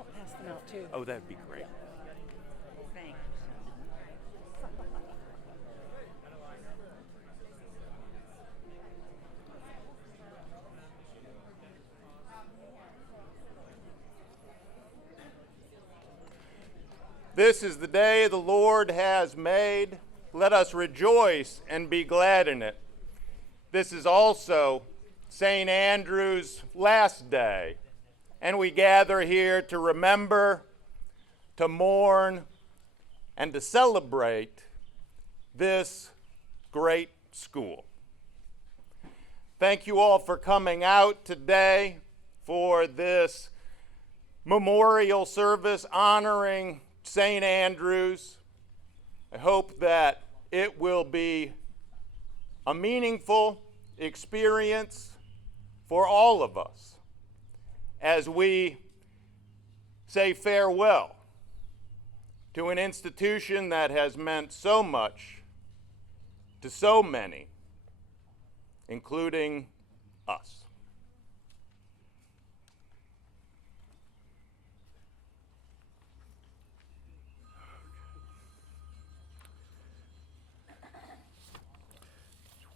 I'll pass them out too. Oh, that'd be great. Thanks. This is the day the Lord has made. Let us rejoice and be glad in it. This is also St. Andrew's last day, and we gather here to remember, to mourn, and to celebrate this great school. Thank you all for coming out today for this memorial service honoring St. Andrew's. I hope that it will be a meaningful experience for all of us as we say farewell to an institution that has meant so much to so many, including us.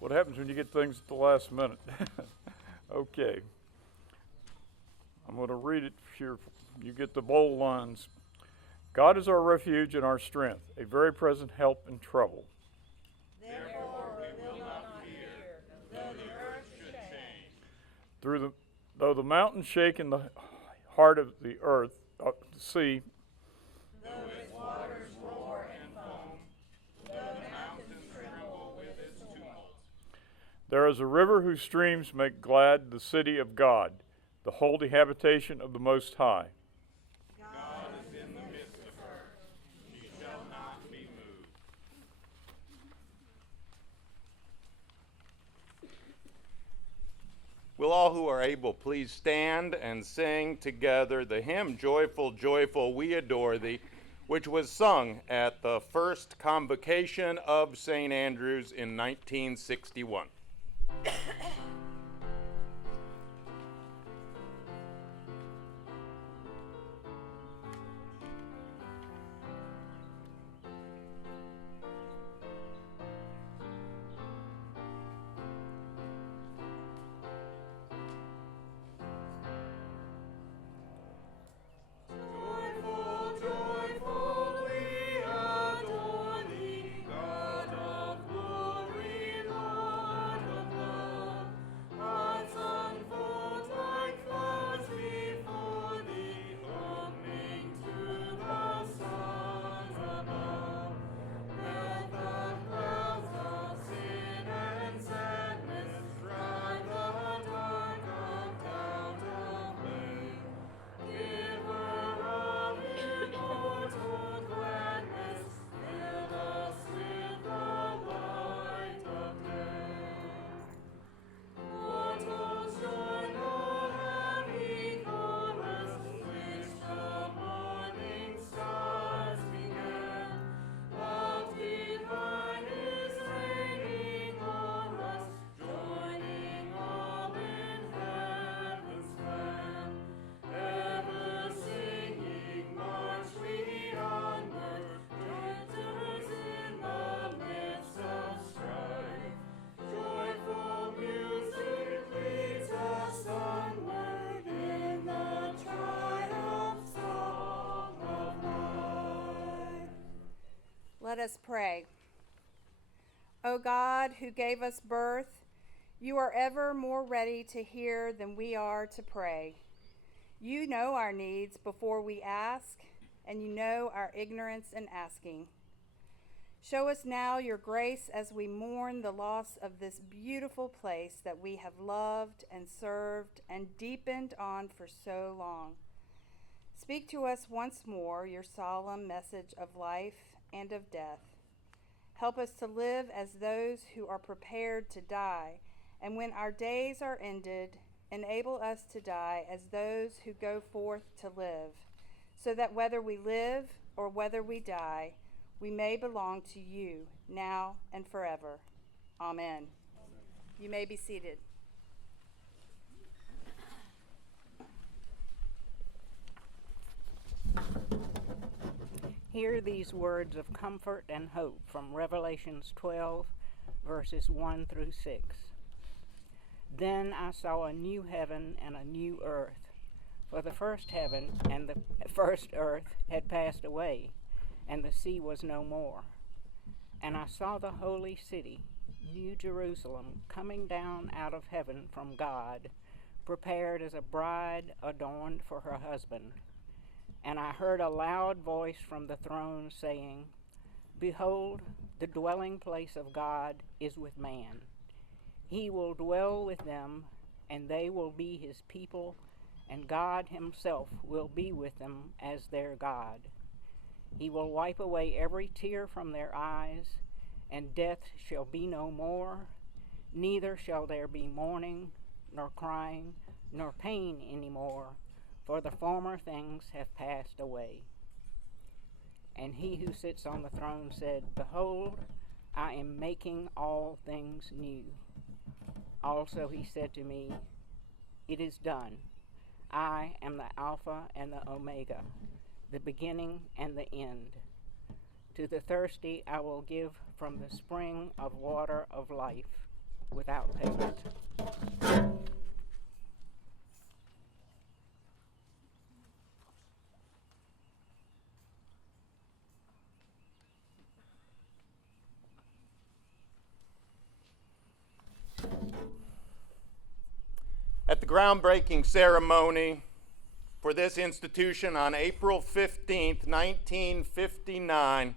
What happens when you get things at the last minute? Okay. I'm going to read it here. You get the bold lines. God is our refuge and our strength, a very present help in trouble. Therefore we will not fear, though the earth should change. Though the mountains shake in the heart of the earth, the sea, though its waters roar and foam, though the mountains tremble with its tumult. there is a river whose streams make glad the city of God, the holy habitation of the Most High. God is in the midst of her. She shall not be moved. Will all who are able please stand and sing together the hymn, Joyful, Joyful, We Adore Thee, which was sung at the first convocation of St. Andrew's in 1961. Let us pray. O God, who gave us birth, you are ever more ready to hear than we are to pray. You know our needs before we ask, and you know our ignorance in asking. Show us now your grace as we mourn the loss of this beautiful place that we have loved and served and deepened on for so long. Speak to us once more your solemn message of life and of death. Help us to live as those who are prepared to die, and when our days are ended, enable us to die as those who go forth to live, so that whether we live or whether we die, we may belong to you now and forever. Amen. You may be seated. Hear these words of comfort and hope from Revelations 12, verses 1 through 6. Then I saw a new heaven and a new earth, for the first heaven and the first earth had passed away, and the sea was no more. And I saw the holy city, New Jerusalem, coming down out of heaven from God, prepared as a bride adorned for her husband. And I heard a loud voice from the throne saying, Behold, the dwelling place of God is with man. He will dwell with them, and they will be his people, and God himself will be with them as their God. He will wipe away every tear from their eyes, and death shall be no more, neither shall there be mourning, nor crying, nor pain any more, for the former things have passed away. And he who sits on the throne said, Behold, I am making all things new. Also he said to me, It is done. I am the Alpha and the Omega, the beginning and the end. To the thirsty I will give from the spring of water of life without payment. At the groundbreaking ceremony for this institution on April 15th, 1959,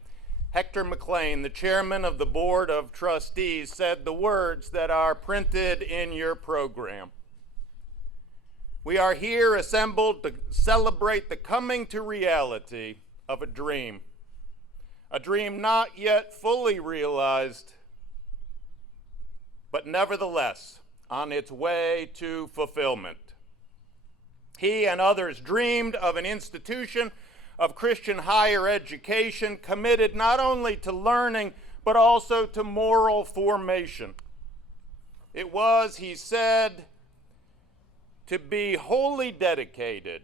Hector McLean, the chairman of the Board of Trustees, said the words that are printed in your program. We are here assembled to celebrate the coming to reality of a dream not yet fully realized, but nevertheless on its way to fulfillment. He and others dreamed of an institution of Christian higher education committed not only to learning, but also to moral formation. It was, he said, to be wholly dedicated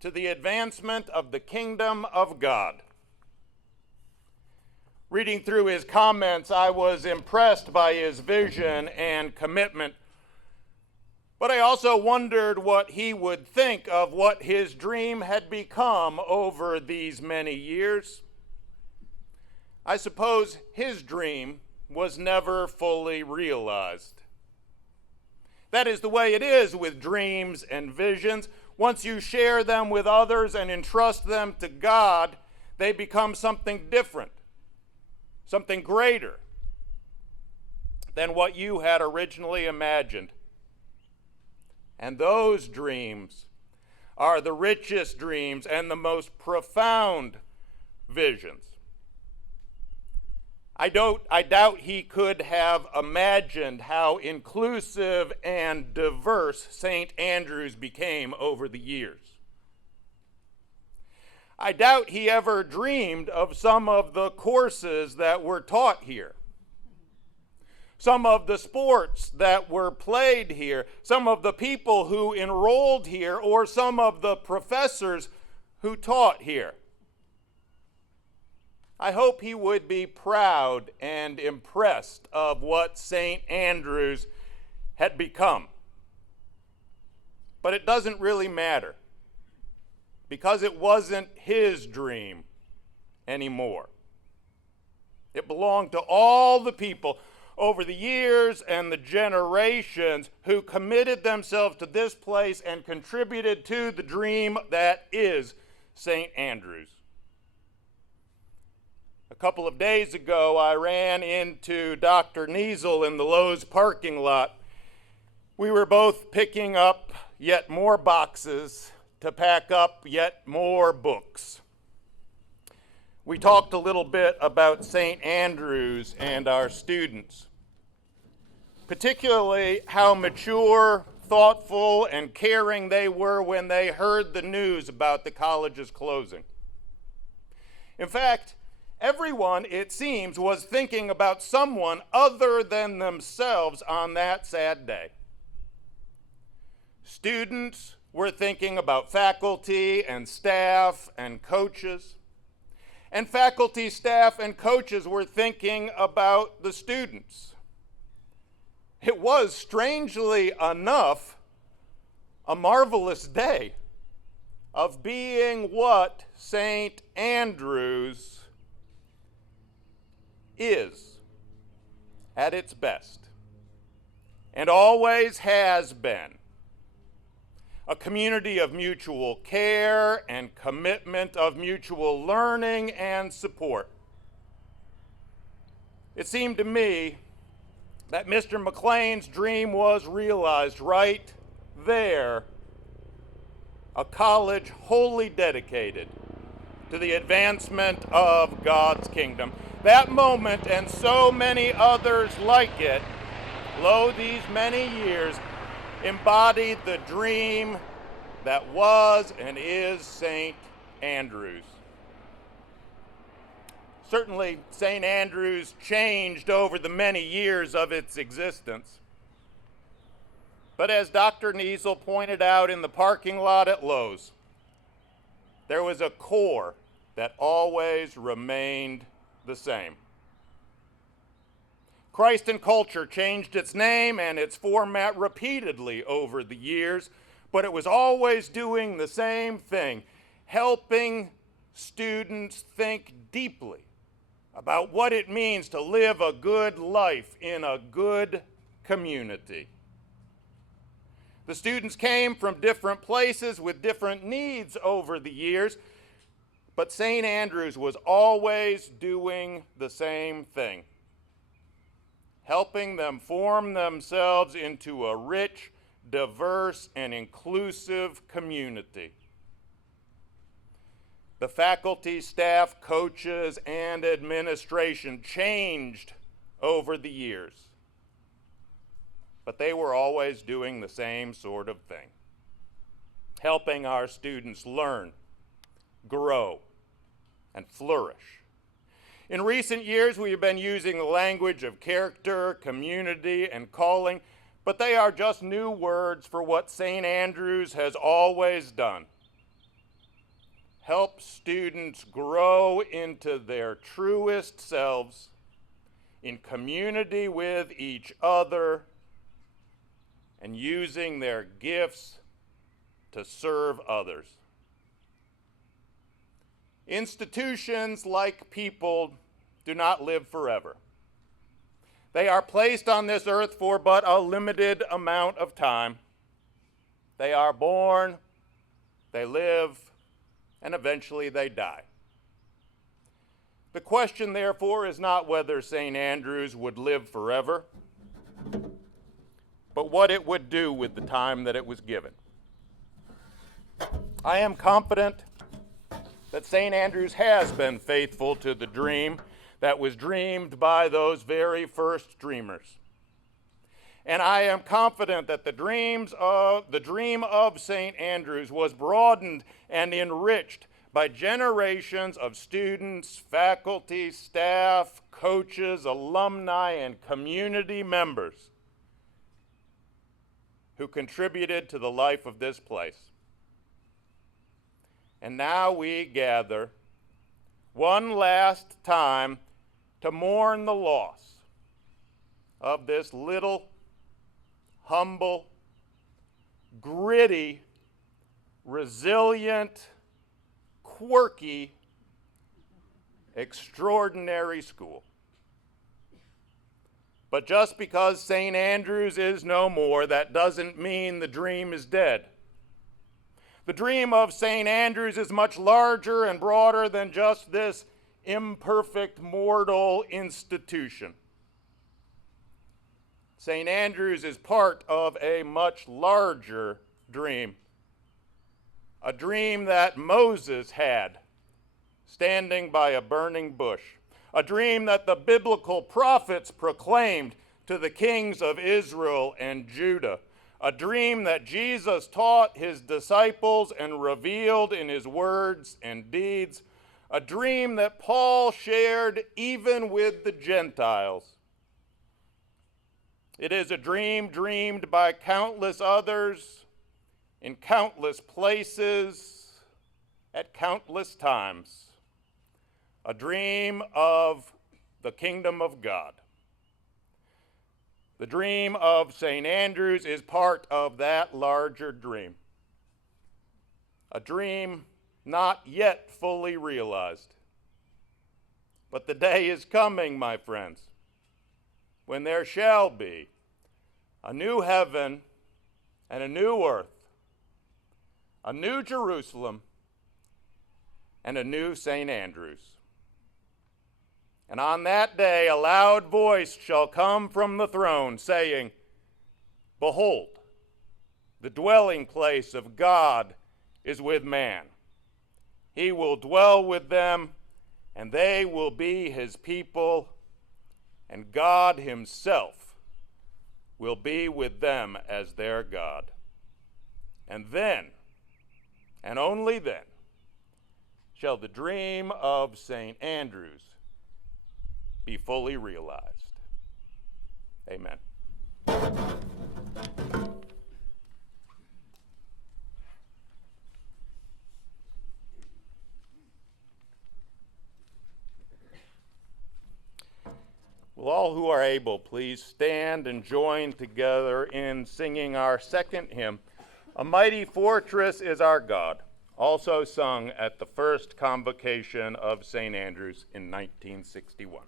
to the advancement of the kingdom of God. Reading through his comments, I was impressed by his vision and commitment, but I also wondered what he would think of what his dream had become over these many years. I suppose his dream was never fully realized. That is the way it is with dreams and visions. Once you share them with others and entrust them to God, they become something different, something greater than what you had originally imagined. And those dreams are the richest dreams and the most profound visions. I doubt he could have imagined how inclusive and diverse St. Andrews became over the years. I doubt he ever dreamed of some of the courses that were taught here, some of the sports that were played here, some of the people who enrolled here, or some of the professors who taught here. I hope he would be proud and impressed of what St. Andrews had become. But it doesn't really matter, because it wasn't his dream anymore. It belonged to all the people over the years and the generations who committed themselves to this place and contributed to the dream that is St. Andrews. A couple of days ago, I ran into Dr. Niesel in the Lowe's parking lot. We were both picking up yet more boxes to pack up yet more books. We talked a little bit about St. Andrews and our students, particularly how mature, thoughtful, and caring they were when they heard the news about the college's closing. In fact, everyone, it seems, was thinking about someone other than themselves on that sad day. Students were thinking about faculty and staff and coaches. And faculty, staff, and coaches were thinking about the students. It was, strangely enough, a marvelous day of being what St. Andrews is at its best, and always has been. A community of mutual care and commitment, of mutual learning and support. It seemed to me that Mr. McLean's dream was realized right there, a college wholly dedicated to the advancement of God's kingdom. That moment and so many others like it, lo, these many years, embodied the dream that was and is St. Andrews. Certainly, St. Andrews changed over the many years of its existence. But as Dr. Niesel pointed out in the parking lot at Lowe's, there was a core that always remained the same. Christ and Culture changed its name and its format repeatedly over the years, but it was always doing the same thing, helping students think deeply about what it means to live a good life in a good community. The students came from different places with different needs over the years, but St. Andrews was always doing the same thing, helping them form themselves into a rich, diverse, and inclusive community. The faculty, staff, coaches, and administration changed over the years, but they were always doing the same sort of thing, helping our students learn, grow, and flourish. In recent years, we have been using the language of character, community, and calling, but they are just new words for what St. Andrews has always done. Help students grow into their truest selves in community with each other and using their gifts to serve others. Institutions, like people, do not live forever. They are placed on this earth for but a limited amount of time. They are born, they live, and eventually they die. The question, therefore, is not whether St. Andrews would live forever, but what it would do with the time that it was given. I am confident that St. Andrews has been faithful to the dream that was dreamed by those very first dreamers. And I am confident that the dream of St. Andrews was broadened and enriched by generations of students, faculty, staff, coaches, alumni, and community members who contributed to the life of this place. And now we gather one last time to mourn the loss of this little, humble, gritty, resilient, quirky, extraordinary school. But just because St. Andrews is no more, that doesn't mean the dream is dead. The dream of St. Andrews is much larger and broader than just this imperfect mortal institution. St. Andrews is part of a much larger dream, a dream that Moses had standing by a burning bush, a dream that the biblical prophets proclaimed to the kings of Israel and Judah, a dream that Jesus taught his disciples and revealed in his words and deeds, a dream that Paul shared even with the Gentiles. It is a dream dreamed by countless others in countless places at countless times, a dream of the kingdom of God. The dream of St. Andrews is part of that larger dream, a dream not yet fully realized. But the day is coming, my friends, when there shall be a new heaven and a new earth, a new Jerusalem and a new St. Andrews. And on that day a loud voice shall come from the throne, saying, Behold, the dwelling place of God is with man. He will dwell with them, and they will be his people, and God himself will be with them as their God. And then, and only then, shall the dream of St. Andrews be fully realized. Amen. Will all who are able please stand and join together in singing our second hymn, A Mighty Fortress is Our God, also sung at the first convocation of St. Andrews in 1961.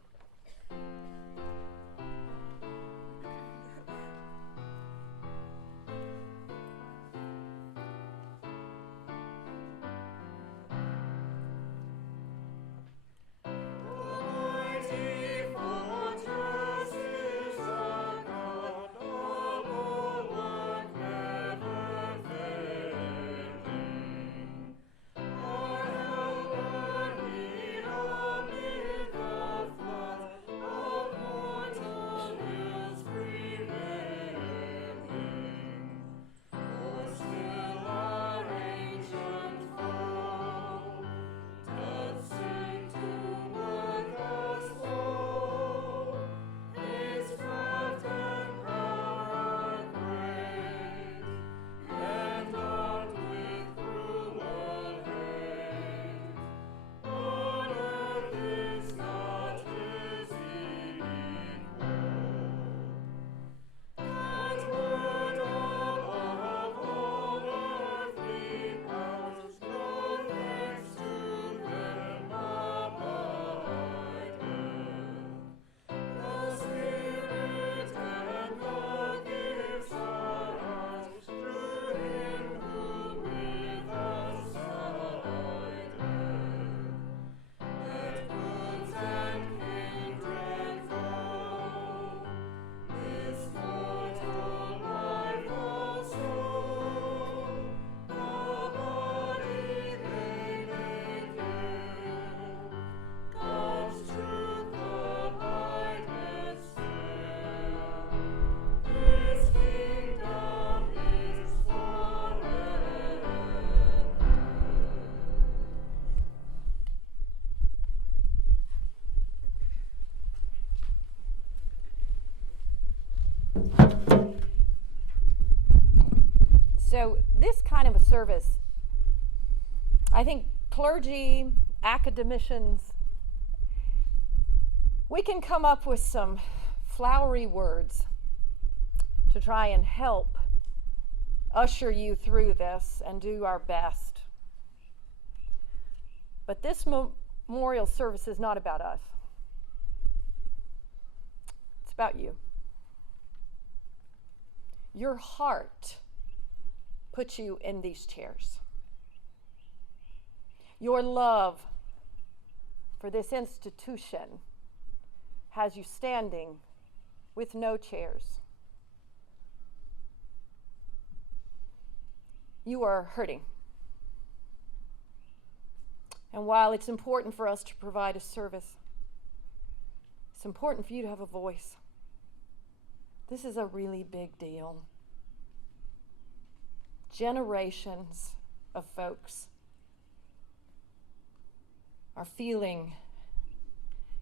So this kind of a service, I think clergy, academicians, we can come up with some flowery words to try and help usher you through this and do our best. But this memorial service is not about us. It's about you. Your heart put you in these chairs. Your love for this institution has you standing with no chairs. You are hurting. And while it's important for us to provide a service, it's important for you to have a voice. This is a really big deal. Generations of folks are feeling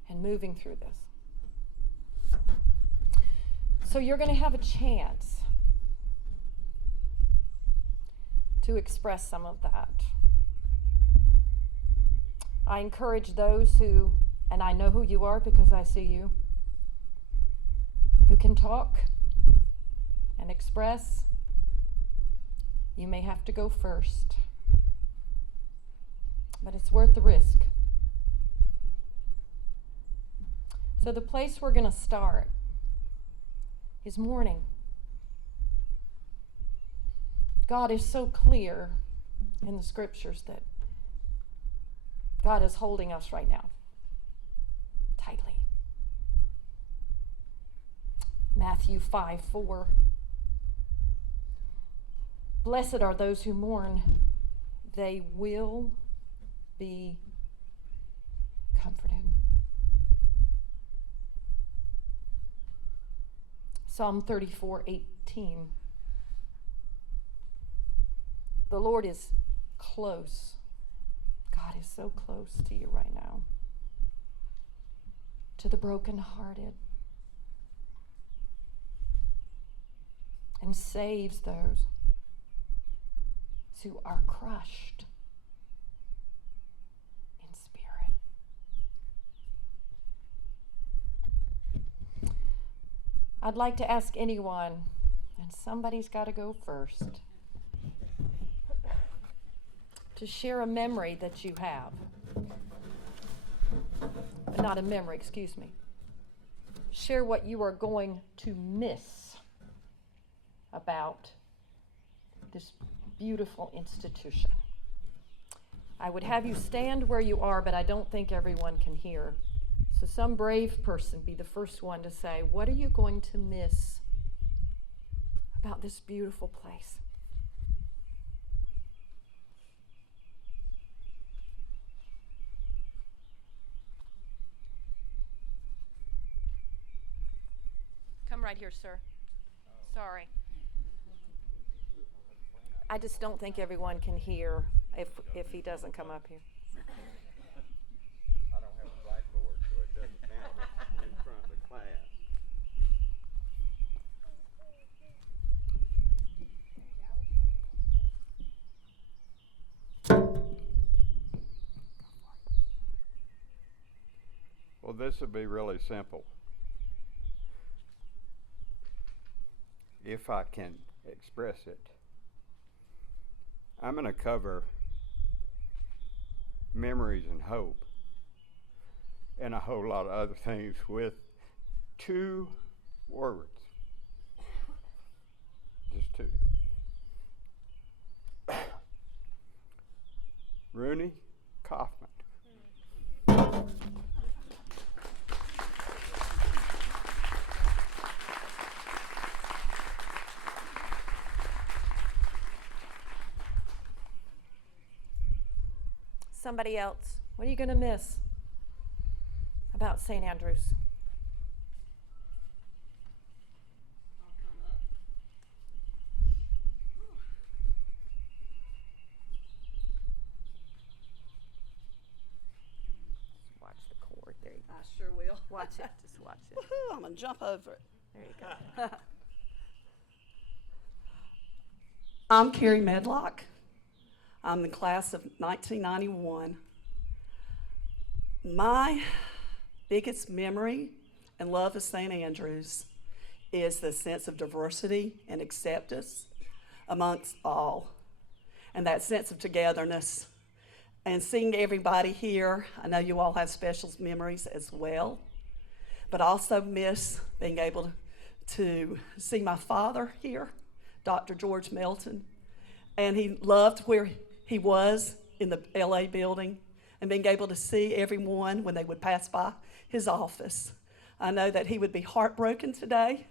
and moving through this. So you're going to have a chance to express some of that. I encourage those who, and I know who you are because I see you, who can talk and express. You may have to go first, but it's worth the risk. So the place we're going to start is mourning. God is so clear in the scriptures that God is holding us right now tightly. Matthew 5:4. Blessed are those who mourn, they will be comforted. Psalm 34:18. The Lord is close. God is so close to you right now. To the brokenhearted. And saves those who are crushed in spirit. I'd like to ask anyone, and somebody's got to go first, to share a memory that you have. Not a memory, excuse me. Share what you are going to miss about this beautiful institution. I would have you stand where you are, but I don't think everyone can hear. So some brave person be the first one to say, what are you going to miss about this beautiful place? Come right here, sir. Sorry. I just don't think everyone can hear if he doesn't come up here. I don't have a blackboard, so it doesn't count in front of the class. Well, this would be really simple. If I can express it. I'm going to cover memories and hope and a whole lot of other things with 2 words. Just 2. Rooney Kaufman. Somebody else, what are you going to miss about St. Andrews? Watch the cord. There you go. I sure will. Watch it. Just watch it. Woohoo, I'm going to jump over it. There you go. I'm Carrie Medlock. I'm the class of 1991. My biggest memory and love of St. Andrews is the sense of diversity and acceptance amongst all, and that sense of togetherness. And seeing everybody here, I know you all have special memories as well, but I also miss being able to see my father here, Dr. George Melton, and he loved where he was in the LA building and being able to see everyone when they would pass by his office. I know that he would be heartbroken today,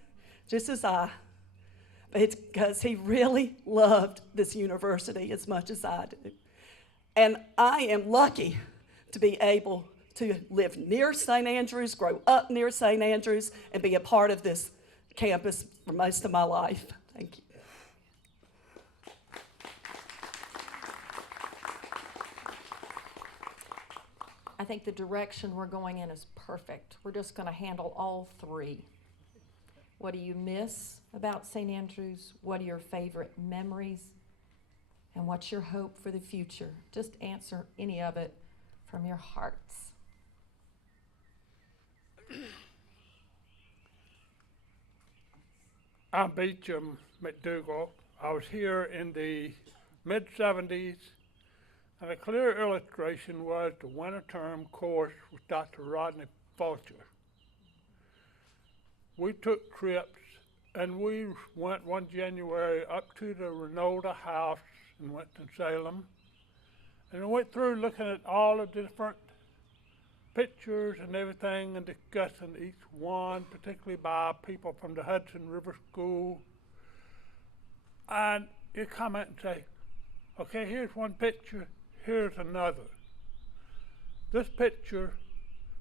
just as I, but it's because he really loved this university as much as I do. And I am lucky to be able to live near St. Andrews, grow up near St. Andrews, and be a part of this campus for most of my life. Thank you. I think the direction we're going in is perfect. We're just going to handle all 3. What do you miss about St. Andrews? What are your favorite memories? And what's your hope for the future? Just answer any of it from your hearts. I'm Beecham McDougall. I was here in the mid-70s, and a clear illustration was the winter term course with Dr. Rodney Fulcher. We took trips, and we went one January up to the Renolda House in Winston-Salem, and we went through looking at all of the different pictures and everything and discussing each one, particularly by people from the Hudson River School. And you comment and say, okay, here's one picture, here's another. This picture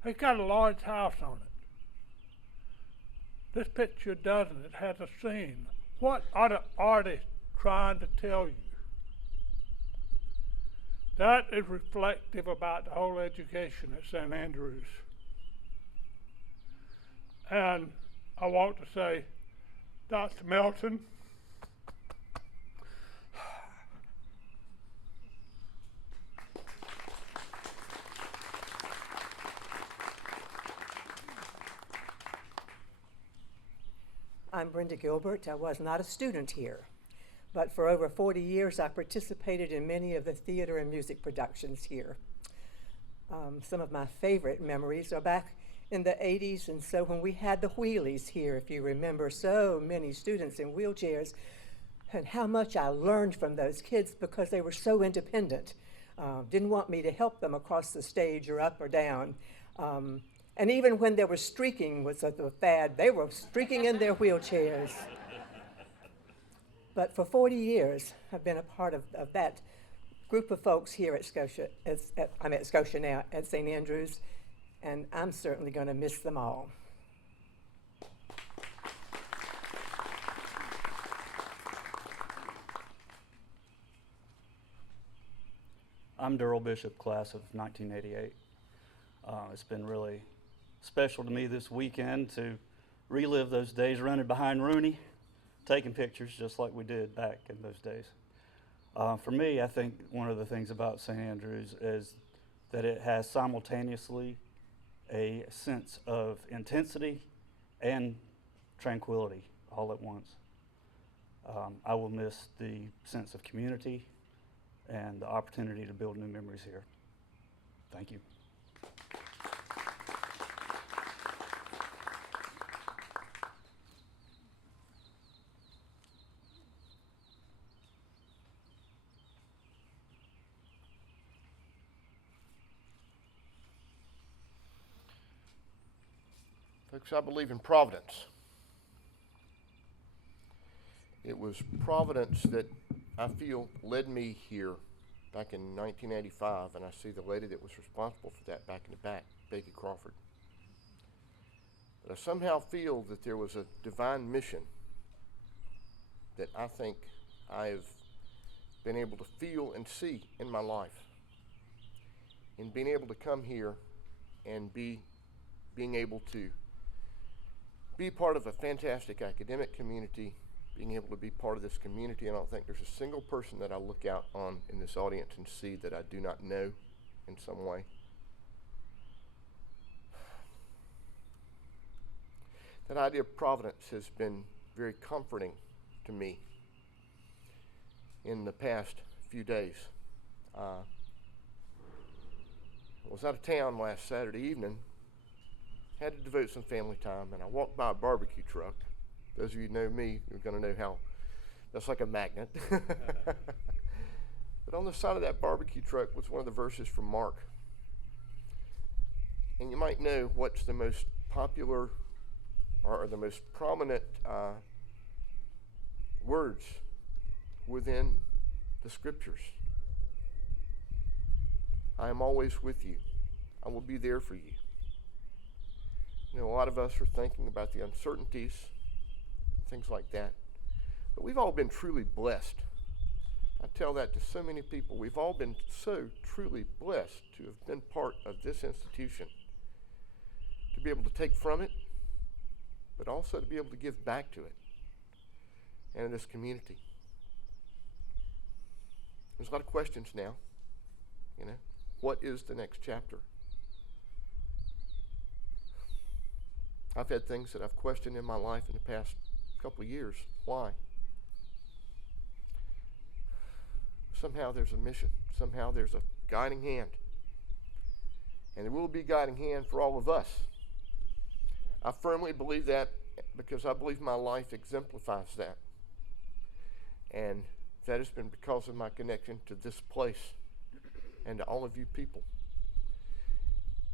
has got a large house on it. This picture doesn't. It has a scene. What are the artists trying to tell you? That is reflective about the whole education at St. Andrews. And I want to say, Dr. Melton, I'm Brenda Gilbert. I was not a student here, but for over 40 years I participated in many of the theater and music productions here. Some of my favorite memories are back in the 80s, and so when we had the wheelies here, if you remember, so many students in wheelchairs, and how much I learned from those kids because they were so independent. Didn't want me to help them across the stage or up or down. And even when they were streaking was a fad, they were streaking in their wheelchairs. But for 40 years, I've been a part of that group of folks here at Scotia. I'm at Scotia now, at St. Andrews, and I'm certainly going to miss them all. I'm Daryl Bishop, class of 1988. It's been really special to me this weekend to relive those days running behind Rooney, taking pictures just like we did back in those days. For me, I think one of the things about St. Andrews is that it has simultaneously a sense of intensity and tranquility all at once. I will miss the sense of community and the opportunity to build new memories here. Thank you. Folks, I believe in providence. It was providence that I feel led me here back in 1985, and I see the lady that was responsible for that back in the back, Becky Crawford. But I somehow feel that there was a divine mission that I think I have been able to feel and see in my life. In being able to come here and being able to be part of a fantastic academic community, being able to be part of this community. I don't think there's a single person that I look out on in this audience and see that I do not know in some way. That idea of providence has been very comforting to me in the past few days. I was out of town last Saturday evening, had to devote some family time, and I walked by a barbecue truck. Those of you who know me, you're going to know how that's like a magnet. But on the side of that barbecue truck was one of the verses from Mark. And you might know what's the most popular or the most prominent words within the scriptures. I am always with you. I will be there for you. You know, a lot of us are thinking about the uncertainties, things like that. But we've all been truly blessed. I tell that to so many people. We've all been so truly blessed to have been part of this institution, to be able to take from it, but also to be able to give back to it and in this community. There's a lot of questions now, you know. What is the next chapter? I've had things that I've questioned in my life in the past couple of years. Why? Somehow there's a mission. Somehow there's a guiding hand. And there will be a guiding hand for all of us. I firmly believe that because I believe my life exemplifies that. And that has been because of my connection to this place and to all of you people.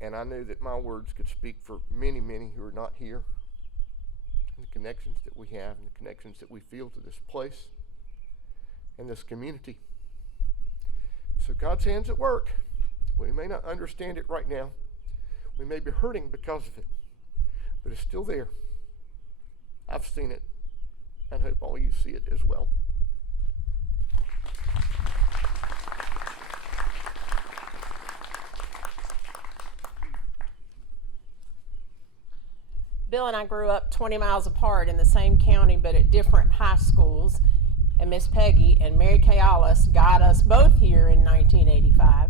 And I knew that my words could speak for many, many who are not here. And the connections that we have and the connections that we feel to this place and this community. So God's hand's at work. We may not understand it right now. We may be hurting because of it. But it's still there. I've seen it. And I hope all you see it as well. Bill and I grew up 20 miles apart in the same county but at different high schools, and Miss Peggy and Mary Kay Allis got us both here in 1985.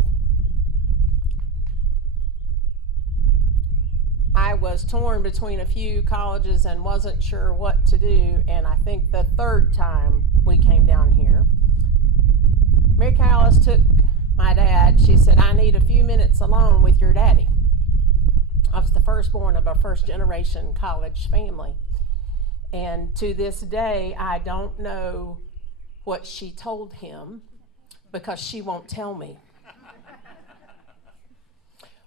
I was torn between a few colleges and wasn't sure what to do, and I think the third time we came down here, Mary Kay Allis took my dad. She said, "I need a few minutes alone with your daddy." I was the firstborn of a first-generation college family. And to this day, I don't know what she told him because she won't tell me.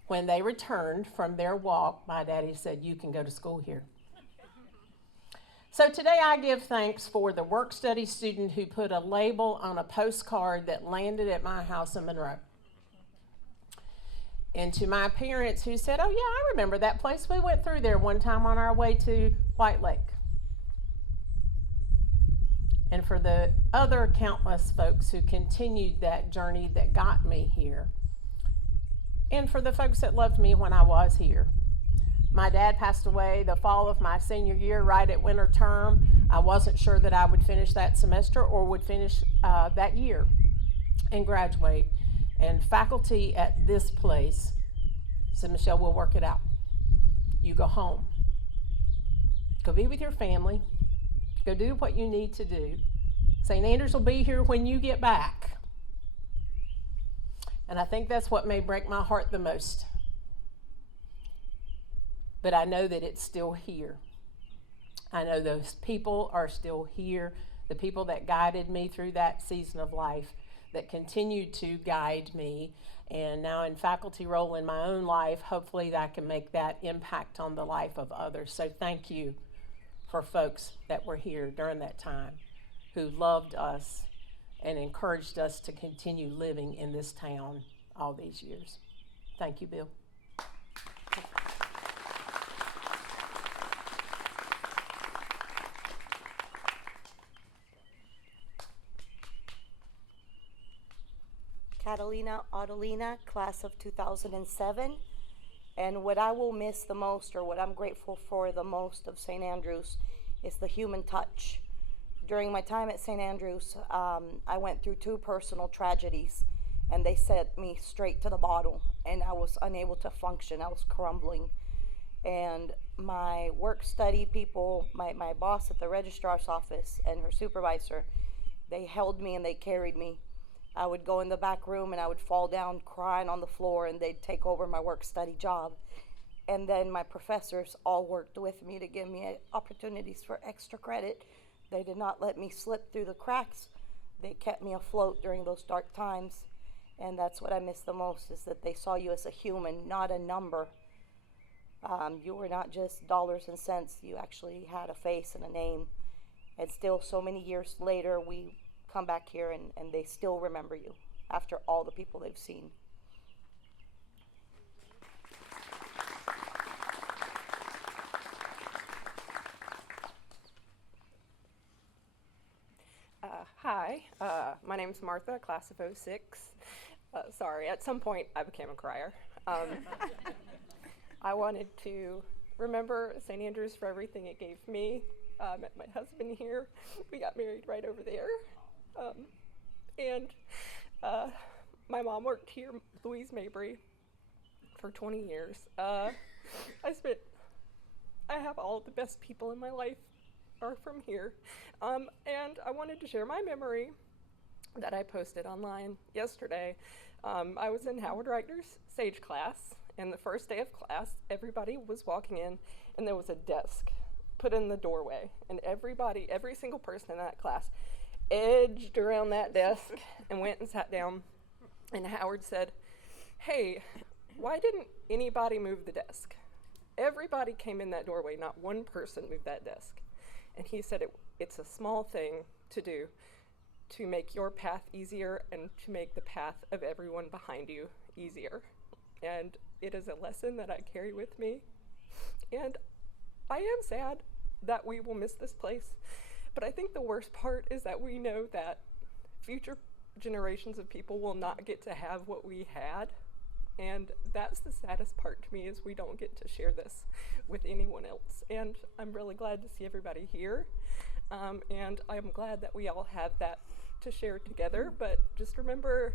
When they returned from their walk, my daddy said, "You can go to school here." So today I give thanks for the work-study student who put a label on a postcard that landed at my house in Monroe. And to my parents who said, "Oh yeah, I remember that place. We went through there one time on our way to White Lake." And for the other countless folks who continued that journey that got me here. And for the folks that loved me when I was here. My dad passed away the fall of my senior year, right at winter term. I wasn't sure that I would finish that semester or would finish that year and graduate. And faculty at this place said, "Michelle, we'll work it out. You go home. Go be with your family. Go do what you need to do. St. Andrews will be here when you get back." And I think that's what may break my heart the most. But I know that it's still here. I know those people are still here, the people that guided me through that season of life, that continue to guide me, and now in faculty role in my own life, hopefully that I can make that impact on the life of others. So thank you for folks that were here during that time who loved us and encouraged us to continue living in this town all these years. Thank you, Bill. Catalina Audalina, class of 2007. And what I will miss the most, or what I'm grateful for the most of St. Andrews, is the human touch. During my time at St. Andrews, I went through 2 personal tragedies, and they set me straight to the bottle, and I was unable to function. I was crumbling. And my work study people, my boss at the registrar's office and her supervisor, they held me and they carried me. I would go in the back room and I would fall down crying on the floor, and they'd take over my work study job. And then my professors all worked with me to give me opportunities for extra credit. They did not let me slip through the cracks. They kept me afloat during those dark times. And that's what I miss the most, is that they saw you as a human, not a number. You were not just dollars and cents. You actually had a face and a name. And still, so many years later, we come back here and they still remember you after all the people they've seen. Hi, my name's Martha, class of 06. Sorry, at some point I became a crier. I wanted to remember St. Andrews for everything it gave me. Met my husband here. We got married right over there. And My mom worked here, Louise Mabry, for 20 years. I have all of the best people in my life are from here. And I wanted to share my memory that I posted online yesterday. I was in Howard Reichner's Sage class, and the first day of class, everybody was walking in, and there was a desk put in the doorway, and every single person in that class edged around that desk and went and sat down. And Howard said, "Hey, why didn't anybody move the desk?" Everybody came in that doorway, not one person moved that desk. And he said it's a small thing to do to make your path easier and to make the path of everyone behind you easier. And it is a lesson that I carry with me. And I am sad that we will miss this place, but I think the worst part is that we know that future generations of people will not get to have what we had. And that's the saddest part to me, is we don't get to share this with anyone else. And I'm really glad to see everybody here. And I'm glad that we all have that to share together. But just remember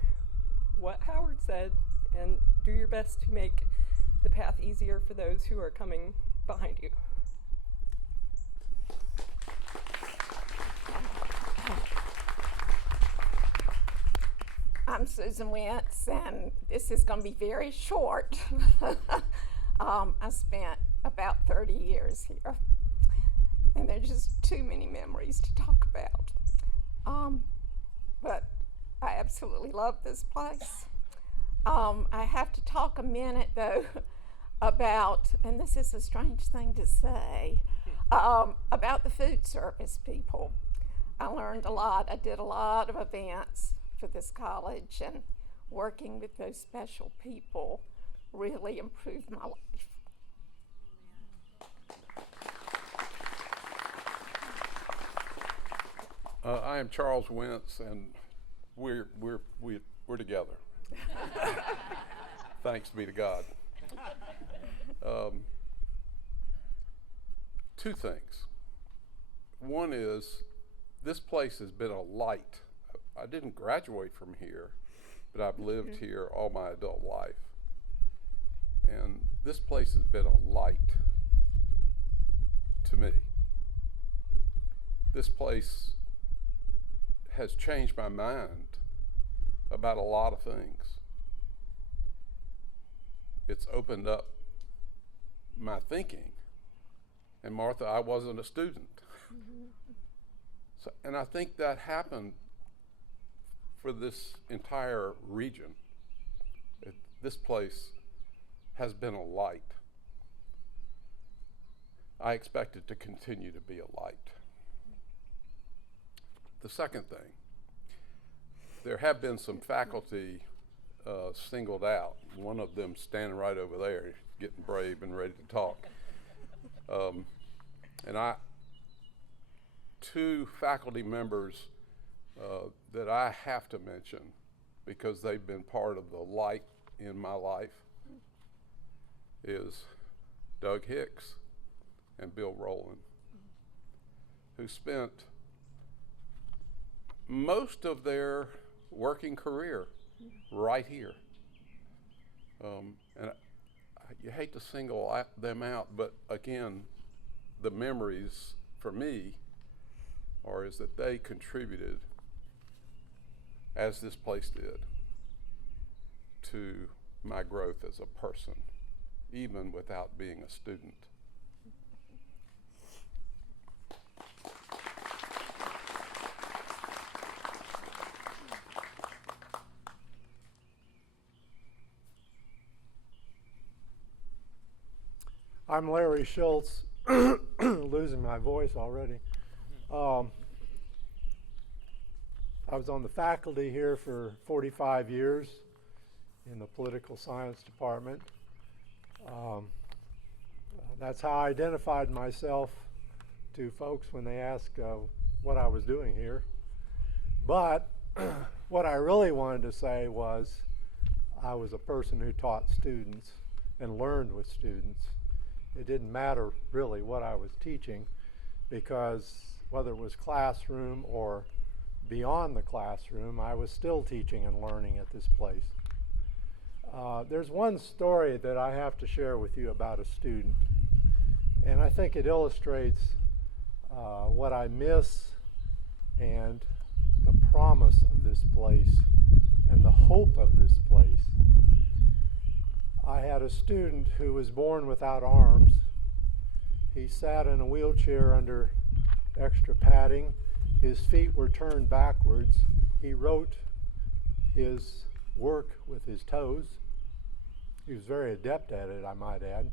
what Howard said and do your best to make the path easier for those who are coming behind you. I'm Susan Wentz, and this is going to be very short. I spent about 30 years here, and there's just too many memories to talk about. But I absolutely love this place. I have to talk a minute, though, about, and this is a strange thing to say, about the food service people. I learned a lot. I did a lot of events for this college, and working with those special people really improved my life. I am Charles Wentz, and we're together. Thanks be to God. Two things. One is, this place has been a light. I didn't graduate from here, but I've lived here all my adult life. And this place has been a light to me. This place has changed my mind about a lot of things. It's opened up my thinking. And Martha, I wasn't a student. And I think that happened for this entire region. This place has been a light. I expect it to continue to be a light. The second thing, there have been some faculty singled out. One of them standing right over there, getting brave and ready to talk. And two faculty members that I have to mention, because they've been part of the light in my life, is Doug Hicks and Bill Rowland, who spent most of their working career right here. And you hate to single them out, but again, the memories for me is that they contributed, as this place did, to my growth as a person, even without being a student. I'm Larry Schultz, losing my voice already. I was on the faculty here for 45 years in the political science department. That's how I identified myself to folks when they asked what I was doing here. But what I really wanted to say was I was a person who taught students and learned with students. It didn't matter really what I was teaching, because whether it was classroom or beyond the classroom, I was still teaching and learning at this place. There's one story that I have to share with you about a student, and I think it illustrates what I miss and the promise of this place and the hope of this place. I had a student who was born without arms. He sat in a wheelchair under extra padding. His feet were turned backwards. He wrote his work with his toes. He was very adept at it, I might add.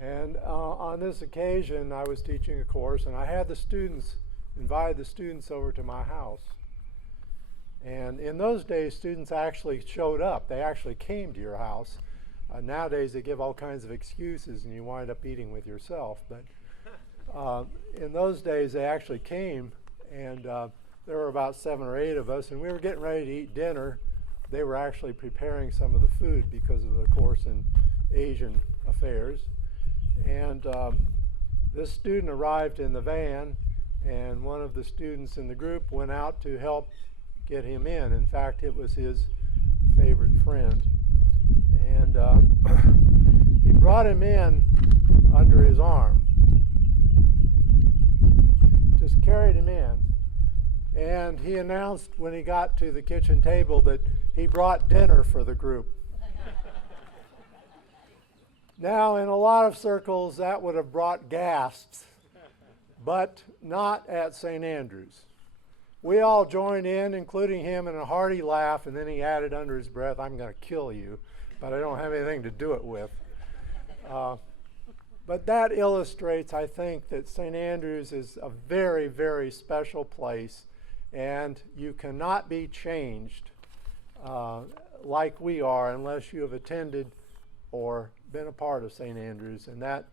And on this occasion, I was teaching a course, and I had invited the students over to my house. And in those days, students actually showed up. They actually came to your house. Nowadays, they give all kinds of excuses, and you wind up eating with yourself. But in those days, they actually came, and there were about 7 or 8 of us, and we were getting ready to eat dinner. They were actually preparing some of the food because of the course in Asian affairs. And this student arrived in the van, and one of the students in the group went out to help get him in. In fact, it was his favorite friend. And he brought him in under his arm. Just carried him in. And he announced when he got to the kitchen table that he brought dinner for the group. Now, in a lot of circles, that would have brought gasps, but not at St. Andrews. We all joined in, including him, in a hearty laugh, and then he added under his breath, "I'm going to kill you, but I don't have anything to do it with." But that illustrates, I think, that St. Andrews is a very, very special place, and you cannot be changed like we are unless you have attended or been a part of St. Andrews, and that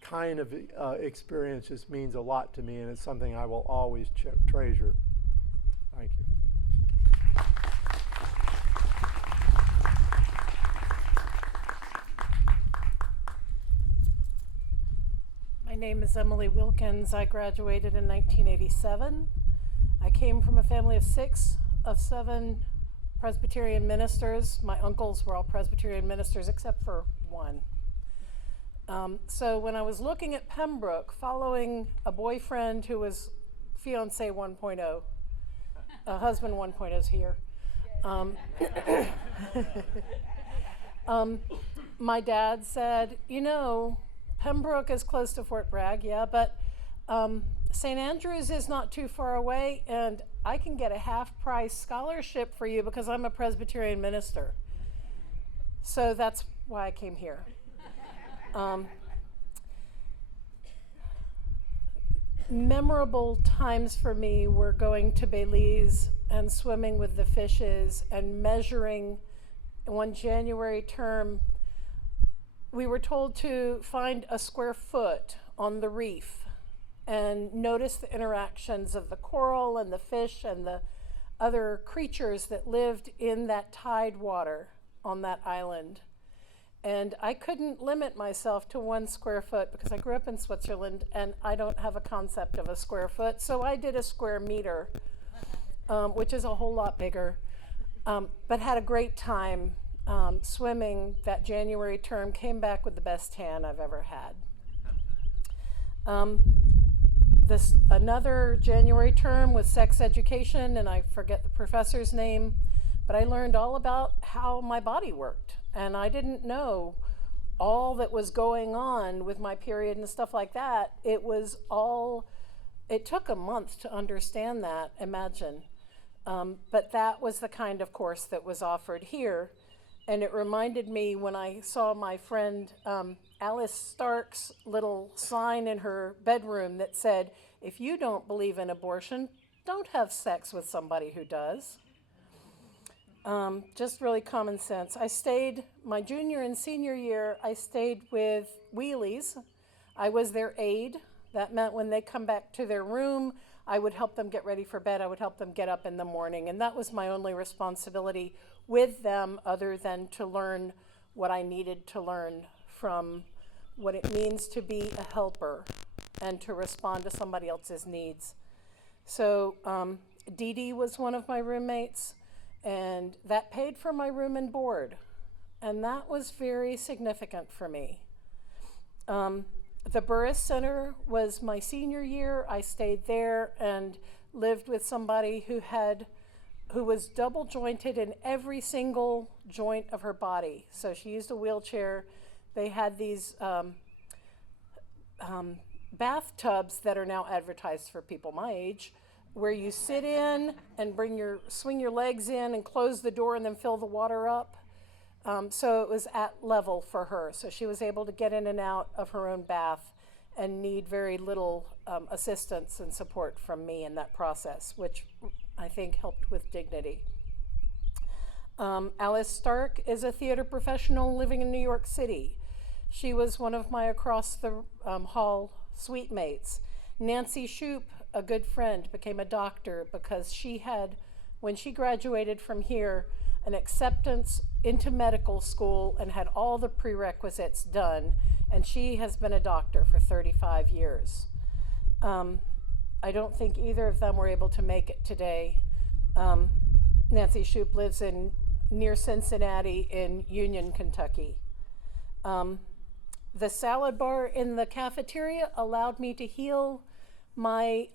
kind of experience just means a lot to me, and it's something I will always treasure. Thank you. My name is Emily Wilkins. I graduated in 1987. I came from a family of 6 of 7 Presbyterian ministers. My uncles were all Presbyterian ministers except for one. So when I was looking at Pembroke, following a boyfriend who was fiance 1.0, husband 1.0 is here. My dad said, you know, Pembroke is close to Fort Bragg, yeah, but St. Andrews is not too far away, and I can get a half-price scholarship for you because I'm a Presbyterian minister. So that's why I came here. Memorable times for me were going to Belize and swimming with the fishes and measuring. One January term, we were told to find a square foot on the reef and notice the interactions of the coral and the fish and the other creatures that lived in that tide water on that island. And I couldn't limit myself to 1 square foot because I grew up in Switzerland and I don't have a concept of a square foot. So I did a square meter, which is a whole lot bigger, but had a great time swimming that January term, came back with the best tan I've ever had. Another January term was sex education, and I forget the professor's name, but I learned all about how my body worked. And I didn't know all that was going on with my period and stuff like that. It took a month to understand that, imagine. But that was the kind of course that was offered here. And it reminded me when I saw my friend Alice Stark's little sign in her bedroom that said, if you don't believe in abortion, don't have sex with somebody who does. Just really common sense. I stayed, my junior and senior year, I stayed with wheelies. I was their aide. That meant when they come back to their room, I would help them get ready for bed. I would help them get up in the morning. And that was my only responsibility with them, other than to learn what I needed to learn from what it means to be a helper and to respond to somebody else's needs. So Dee Dee was one of my roommates, and that paid for my room and board. And that was very significant for me. The Burris Center was my senior year. I stayed there and lived with somebody who was double jointed in every single joint of her body. So she used a wheelchair. They had these bathtubs that are now advertised for people my age, where you sit in and swing your legs in and close the door and then fill the water up. So it was at level for her. So she was able to get in and out of her own bath and need very little assistance and support from me in that process, which I think helped with dignity. Alice Stark is a theater professional living in New York City. She was one of my across the hall suite mates. Nancy Shoup, a good friend, became a doctor because she had, when she graduated from here, an acceptance into medical school and had all the prerequisites done, and she has been a doctor for 35 years. I don't think either of them were able to make it today. Nancy Shoup lives near Cincinnati in Union, Kentucky. The salad bar in the cafeteria allowed me to heal my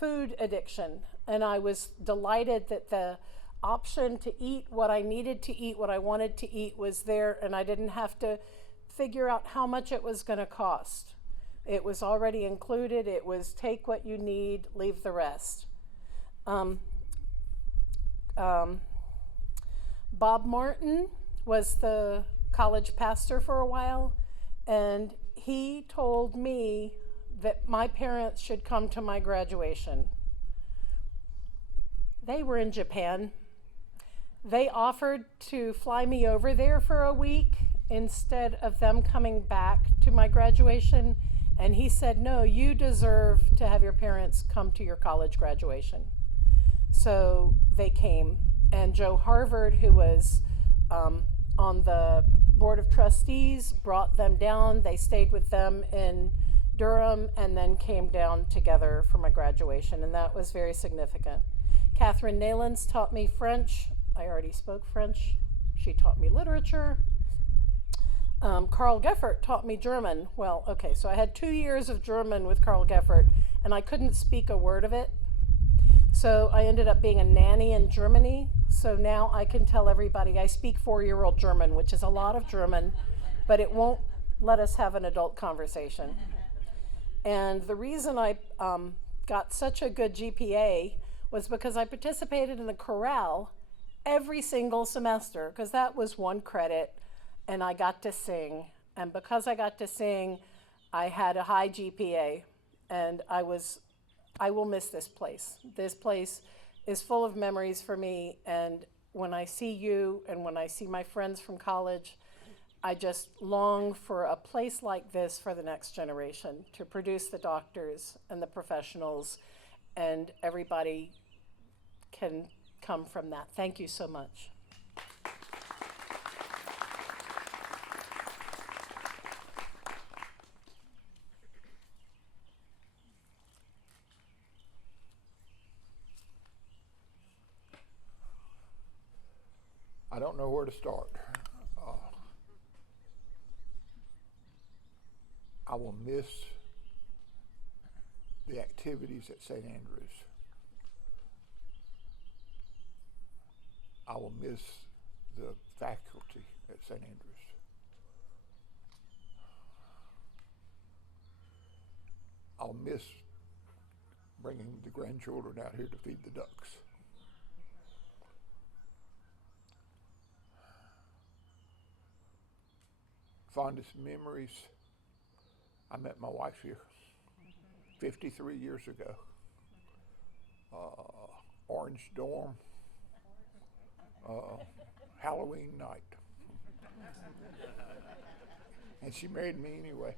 food addiction, and I was delighted that the option to eat what I needed to eat, what I wanted to eat, was there, and I didn't have to figure out how much it was going to cost. It was already included. It was take what you need, leave the rest. Bob Martin was the college pastor for a while, and he told me that my parents should come to my graduation. They were in Japan. They offered to fly me over there for a week instead of them coming back to my graduation. And he said, no, you deserve to have your parents come to your college graduation. So they came. And Joe Harvard, who was on the Board of Trustees, brought them down. They stayed with them in Durham and then came down together for my graduation. And that was very significant. Catherine Nalens taught me French. I already spoke French. She taught me literature. Carl Geffert taught me German. Well, okay, so I had 2 years of German with Carl Geffert, and I couldn't speak a word of it. So I ended up being a nanny in Germany. So now I can tell everybody I speak 4-year-old German, which is a lot of German, but it won't let us have an adult conversation. And the reason I got such a good GPA was because I participated in the chorale every single semester, because that was 1 credit, and I got to sing. And because I got to sing, I had a high GPA, and I will miss this place. This place is full of memories for me, and when I see you and when I see my friends from college, I just long for a place like this for the next generation, to produce the doctors and the professionals, and everybody can come from that. Thank you so much. I don't know where to start. I will miss the activities at St. Andrews. I will miss the faculty at St. Andrews. I'll miss bringing the grandchildren out here to feed the ducks. Fondest memories, I met my wife here 53 years ago. Orange dorm, Halloween night. And she married me anyway.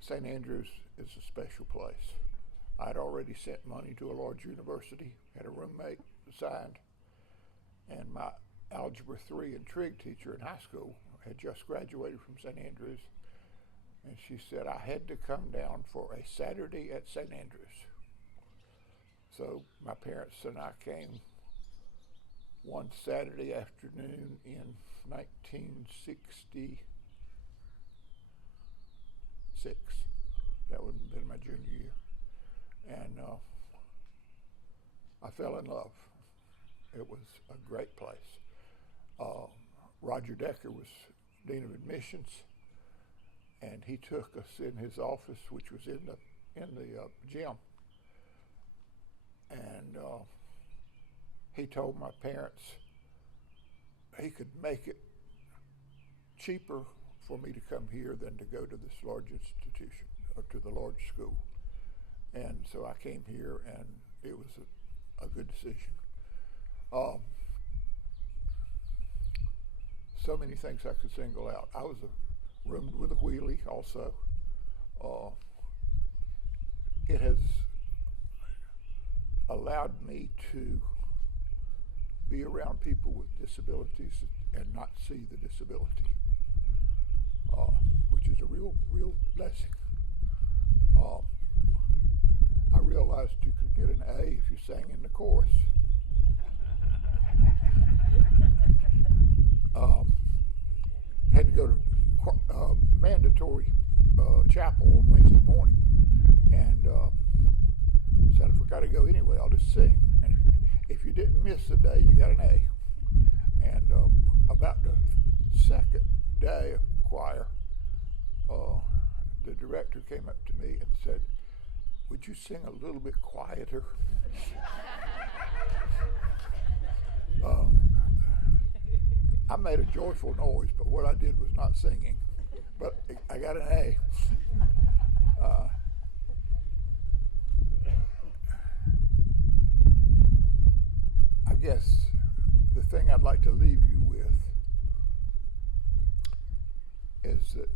St. Andrews is a special place. I'd already sent money to a large university, had a roommate assigned, and my Algebra 3 and trig teacher in high school had just graduated from St. Andrews, And she said I had to come down for a Saturday at St. Andrews. So my parents and I came one Saturday afternoon in 1966. That would have been my junior year. And I fell in love. It was a great place. Roger Decker was Dean of Admissions, and he took us in his office, which was in the gym. And he told my parents he could make it cheaper for me to come here than to go to this large institution or to the large school. And so I came here, and it was a good decision. So many things I could single out. I was roomed with a wheelie also. It has allowed me to be around people with disabilities and not see the disability, which is a real blessing. I realized you could get an A if you sang in the chorus. Had to go to mandatory chapel on Wednesday morning, and said if I got to go anyway, I'll just sing. And if you didn't miss a day, you got an A. And about the second day of choir, the director came up to me and said, "Would you sing a little bit quieter?" I made a joyful noise, but what I did was not singing. But I got an A. I guess the thing I'd like to leave you with is that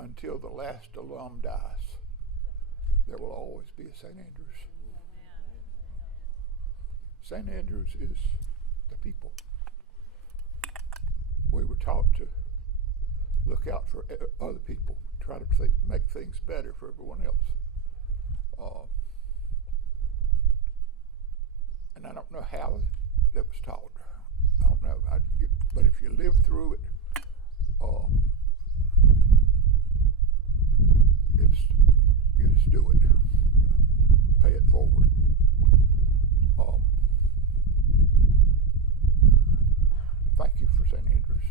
until the last alum dies, there will always be a St. Andrews. St. Andrews is the people. We were taught to look out for other people, try to make things better for everyone else. And I don't know how that was taught. I don't know. But if you live through it, you just do it. Pay it forward. Thank you for St. Andrews.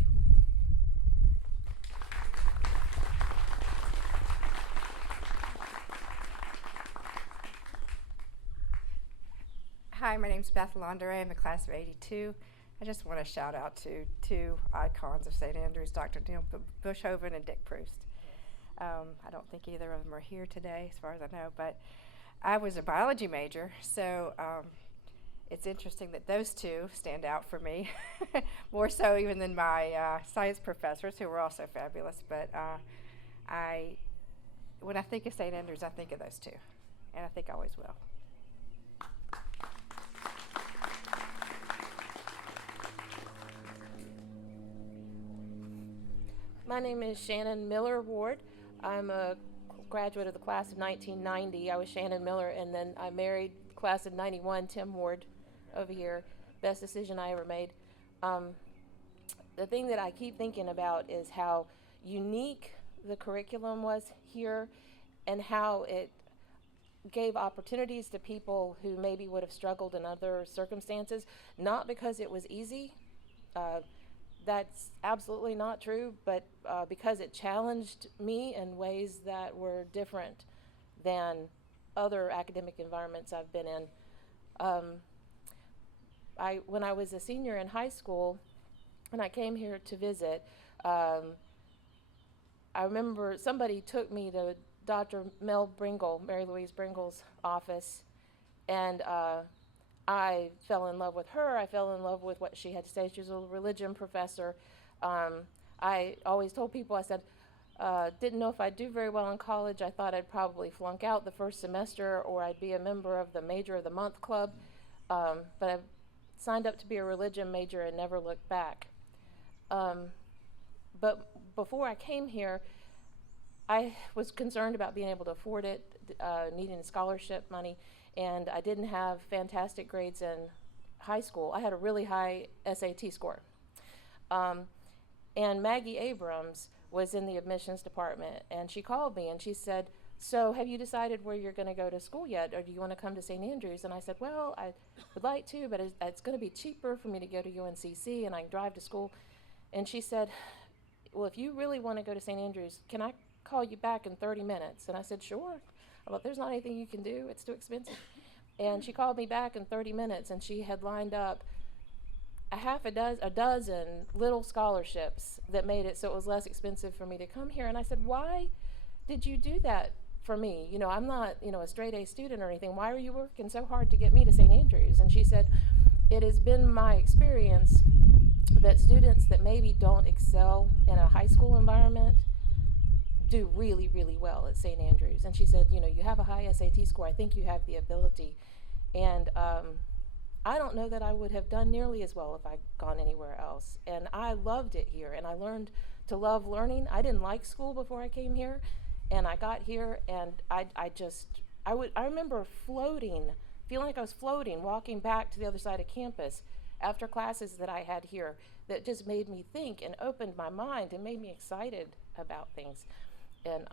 Hi, my name's Beth Laundere. I'm a class of '82. I just want to shout out to two icons of St. Andrews, Dr. Neil Bushhoven and Dick Proust. I don't think either of them are here today, as far as I know, but I was a biology major, so it's interesting that those two stand out for me, more so even than my science professors, who were also fabulous. But when I think of St. Andrews, I think of those two, and I think I always will. My name is Shannon Miller Ward. I'm a graduate of the class of 1990. I was Shannon Miller, and then I married class of 91, Tim Ward, over here. Best decision I ever made. The thing that I keep thinking about is how unique the curriculum was here and how it gave opportunities to people who maybe would have struggled in other circumstances, not because it was easy. That's absolutely not true, but because it challenged me in ways that were different than other academic environments I've been in. When I was a senior in high school, and I came here to visit, I remember somebody took me to Dr. Mary Louise Bringle's office, and I fell in love with her. I fell in love with what she had to say. She was a religion professor. I always told people, I said, didn't know if I'd do very well in college. I thought I'd probably flunk out the first semester, or I'd be a member of the Major of the Month Club. But I signed up to be a religion major and never looked back. But before I came here, I was concerned about being able to afford it, needing scholarship money, and I didn't have fantastic grades in high school. I had a really high SAT score. And Maggie Abrams was in the admissions department, and she called me and she said, so have you decided where you're going to go to school yet, or do you want to come to St. Andrews? And I said, well, I would like to, but it's going to be cheaper for me to go to UNCC, and I can drive to school. And she said, well, if you really want to go to St. Andrews, can I call you back in 30 minutes? And I said, sure. Well, there's not anything you can do. It's too expensive. And she called me back in 30 minutes, and she had lined up a dozen little scholarships that made it so it was less expensive for me to come here. And I said, why did you do that for me? You know, I'm not, a straight A student or anything. Why are you working so hard to get me to St. Andrews? And she said, it has been my experience that students that maybe don't excel in a high school environment do really, really well at St. Andrews. And she said, you have a high SAT score. I think you have the ability. And I don't know that I would have done nearly as well if I'd gone anywhere else. And I loved it here, and I learned to love learning. I didn't like school before I came here, and I got here, and I remember feeling like I was floating, walking back to the other side of campus after classes that I had here that just made me think and opened my mind and made me excited about things. And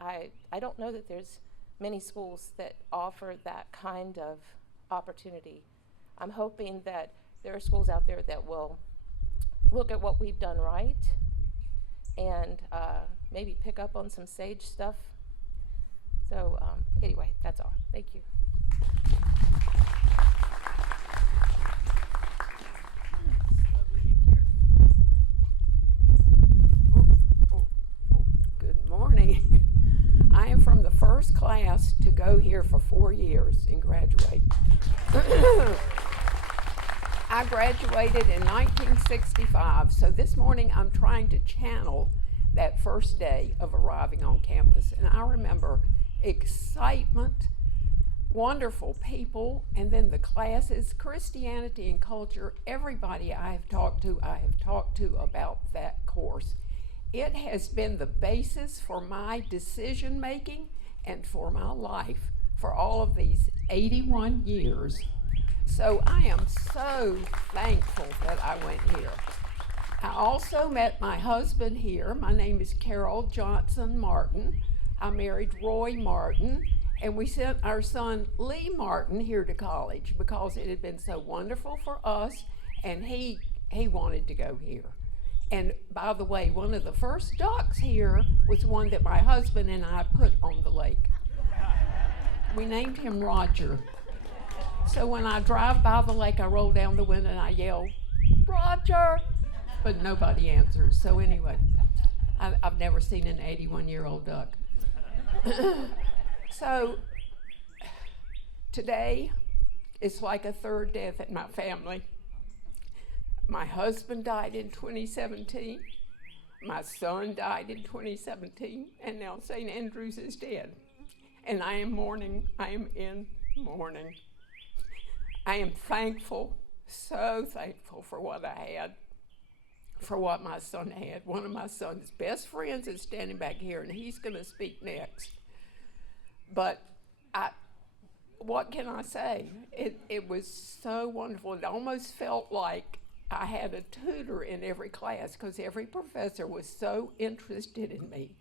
I don't know that there's many schools that offer that kind of opportunity. I'm hoping that there are schools out there that will look at what we've done right and maybe pick up on some SAGE stuff. So anyway, that's all. Thank you. Good morning. I am from the first class to go here for 4 years and graduate. I graduated in 1965, so this morning I'm trying to channel that first day of arriving on campus. And I remember excitement, wonderful people, and then the classes, Christianity and culture. Everybody I have talked to about that course. It has been the basis for my decision making and for my life for all of these 81 years. So I am so thankful that I went here. I also met my husband here. My name is Carol Johnson Martin. I married Roy Martin, and we sent our son Lee Martin here to college because it had been so wonderful for us, and he wanted to go here. And by the way, one of the first docks here was one that my husband and I put on the lake. We named him Roger. So when I drive by the lake, I roll down the window and I yell, Roger! But nobody answers. So anyway, I've never seen an 81-year-old duck. So today, it's like a third death in my family. My husband died in 2017. My son died in 2017. And now St. Andrews is dead. And I am mourning. I am in mourning. I am thankful, so thankful for what I had, for what my son had. One of my son's best friends is standing back here, and he's going to speak next. But what can I say? It was so wonderful. It almost felt like I had a tutor in every class because every professor was so interested in me.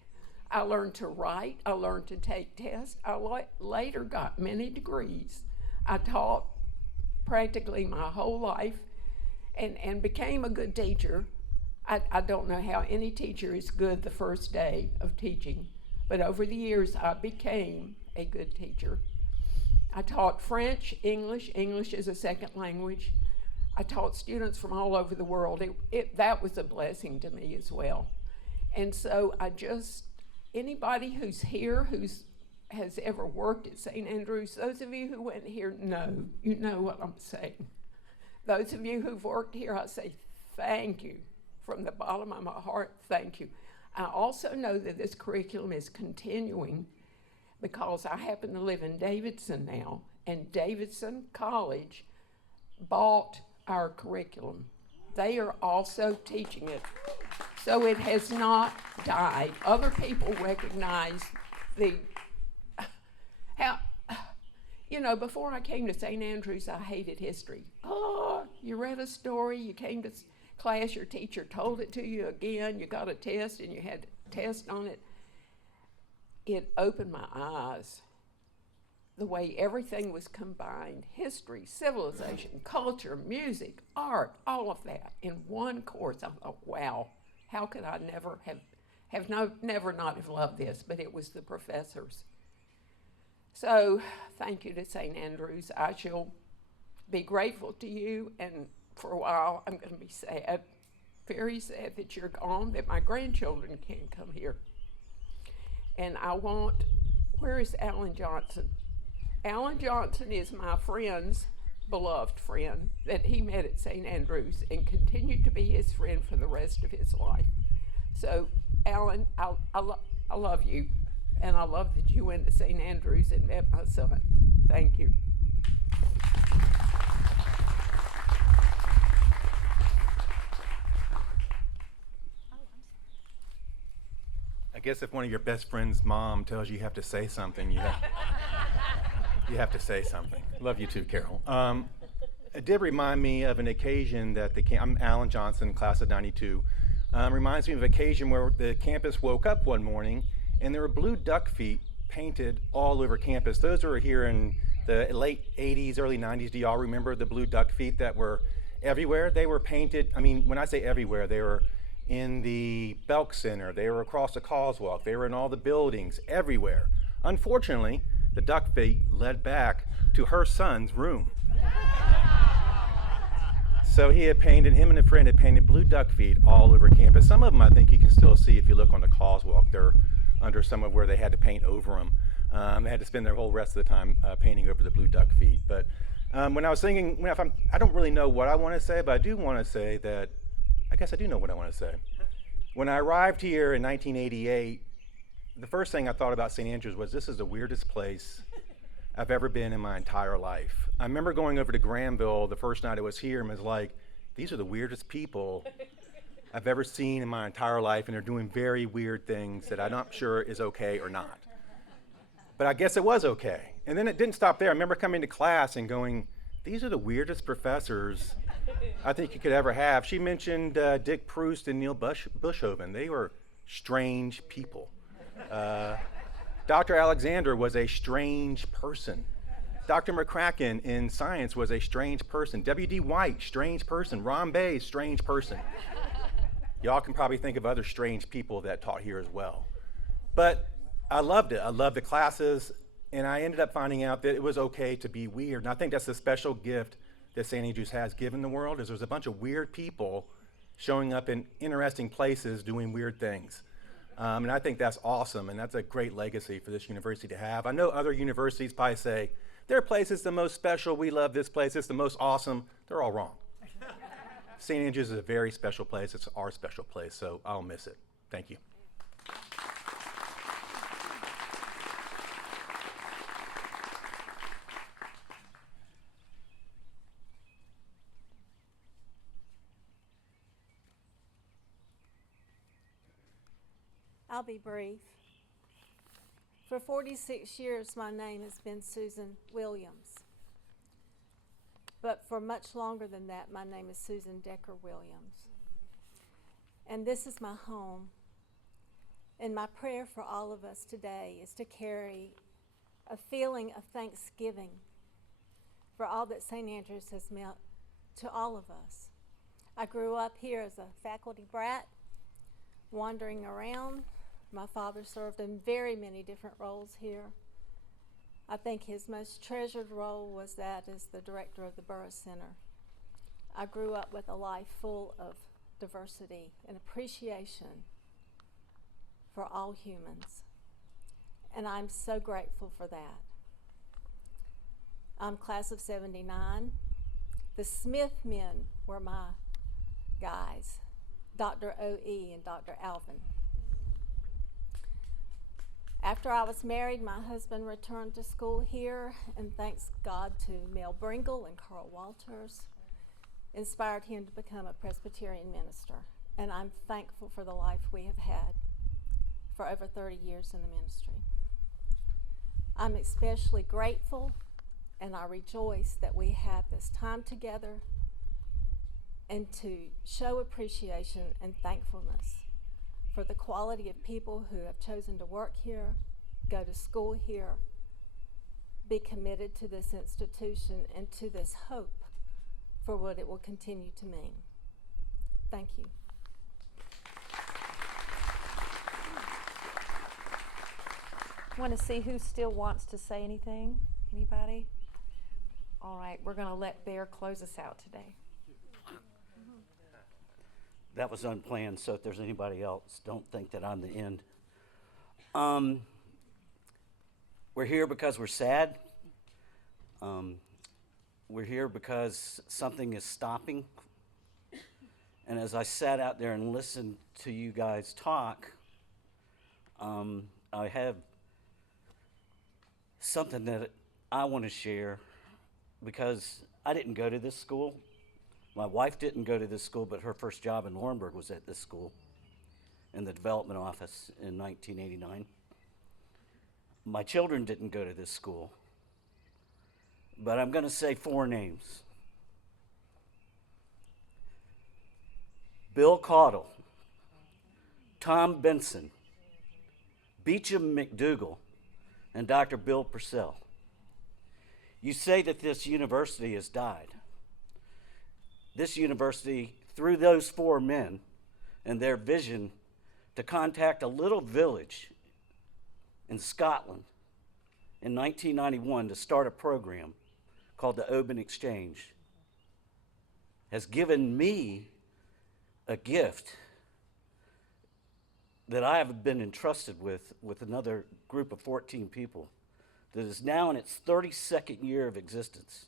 I learned to write. I learned to take tests. I later got many degrees. I taught practically my whole life and became a good teacher. I don't know how any teacher is good the first day of teaching, but over the years I became a good teacher. I taught French, English as a second language. I taught students from all over the world. That was a blessing to me as well. And so anybody who's here has ever worked at St. Andrews, those of you who went here you know what I'm saying. Those of you who've worked here, I say thank you from the bottom of my heart, thank you. I also know that this curriculum is continuing because I happen to live in Davidson now, and Davidson College bought our curriculum. They are also teaching it. So it has not died. Other people recognize how, before I came to St. Andrews, I hated history. Oh, you read a story, you came to class, your teacher told it to you again, you got a test and you had to test on it. It opened my eyes. The way everything was combined, history, civilization, culture, music, art, all of that in one course. I thought, wow, how could I never not have loved this? But it was the professors. So thank you to St. Andrews. I shall be grateful to you, and for a while I'm going to be sad, very sad that you're gone, that my grandchildren can't come here. And where is Alan Johnson? Alan Johnson is my friend's beloved friend that he met at St. Andrews and continued to be his friend for the rest of his life. So, Alan, I love you, and I love that you went to St. Andrews and met my son. Thank you. I guess if one of your best friend's mom tells you have to say something, you have to say something. Love you too, Carol. It did remind me of an occasion that I'm Alan Johnson, class of '92. Reminds me of an occasion where the campus woke up one morning and there were blue duck feet painted all over campus. Those were here in the late 80s, early 90s. Do y'all remember the blue duck feet that were everywhere? They were painted, when I say everywhere, they were in the Belk Center, they were across the Causewalk, they were in all the buildings, everywhere. Unfortunately, the duck feet led back to her son's room. So him and a friend had painted blue duck feet all over campus. Some of them I think you can still see if you look on the Causewalk. They're under some of where they had to paint over them. They had to spend their whole rest of the time painting over the blue duck feet. But when I was thinking, I don't really know what I want to say, but I do want to say that, I guess I do know what I want to say. When I arrived here in 1988, the first thing I thought about St. Andrews was, this is the weirdest place I've ever been in my entire life. I remember going over to Granville the first night I was here and was like, these are the weirdest people I've ever seen in my entire life, and they're doing very weird things that I'm not sure is okay or not. But I guess it was okay. And then it didn't stop there. I remember coming to class and going, these are the weirdest professors I think you could ever have. She mentioned Dick Proust and Neil Bushhoven. They were strange people. Dr. Alexander was a strange person. Dr. McCracken in science was a strange person. W.D. White, strange person. Ron Bay, strange person. Y'all can probably think of other strange people that taught here as well. But I loved it. I loved the classes, and I ended up finding out that it was okay to be weird. And I think that's the special gift that St. Andrews has given the world, is there's a bunch of weird people showing up in interesting places doing weird things. And I think that's awesome, and that's a great legacy for this university to have. I know other universities probably say, their place is the most special, we love this place, it's the most awesome. They're all wrong. St. Andrews is a very special place. It's our special place, so I'll miss it. Thank you. I'll be brief. For 46 years, my name has been Susan Williams. But for much longer than that, my name is Susan Decker Williams. And this is my home. And my prayer for all of us today is to carry a feeling of thanksgiving for all that St. Andrews has meant to all of us. I grew up here as a faculty brat, wandering around. My father served in very many different roles here. I think his most treasured role was that as the director of the Borough Center. I grew up with a life full of diversity and appreciation for all humans, and I'm so grateful for that. I'm class of '79. The Smith men were my guys, Dr. O.E. and Dr. Alvin. After I was married, my husband returned to school here, and thanks God to Mel Bringle and Carl Walters, inspired him to become a Presbyterian minister. and I'm thankful for the life we have had for over 30 years in the ministry. I'm especially grateful and I rejoice that we have this time together and to show appreciation and thankfulness for the quality of people who have chosen to work here, go to school here, be committed to this institution and to this hope for what it will continue to mean. Thank you. Want to see who still wants to say anything? Anybody? All right, we're going to let Bear close us out today. That was unplanned, so if there's anybody else, don't think that I'm the end. We're here because we're sad. We're here because something is stopping. And as I sat out there and listened to you guys talk, I have something that I want to share because I didn't go to this school. My wife didn't go to this school, but her first job in Laurinburg was at this school in the development office in 1989. My children didn't go to this school, but I'm going to say 4 names. Bill Caudle, Tom Benson, Beecham McDougall, and Dr. Bill Purcell. You say that this university has died. This university, through those 4 men and their vision to contact a little village in Scotland in 1991 to start a program called the Oban Exchange, has given me a gift that I have been entrusted with another group of 14 people that is now in its 32nd year of existence,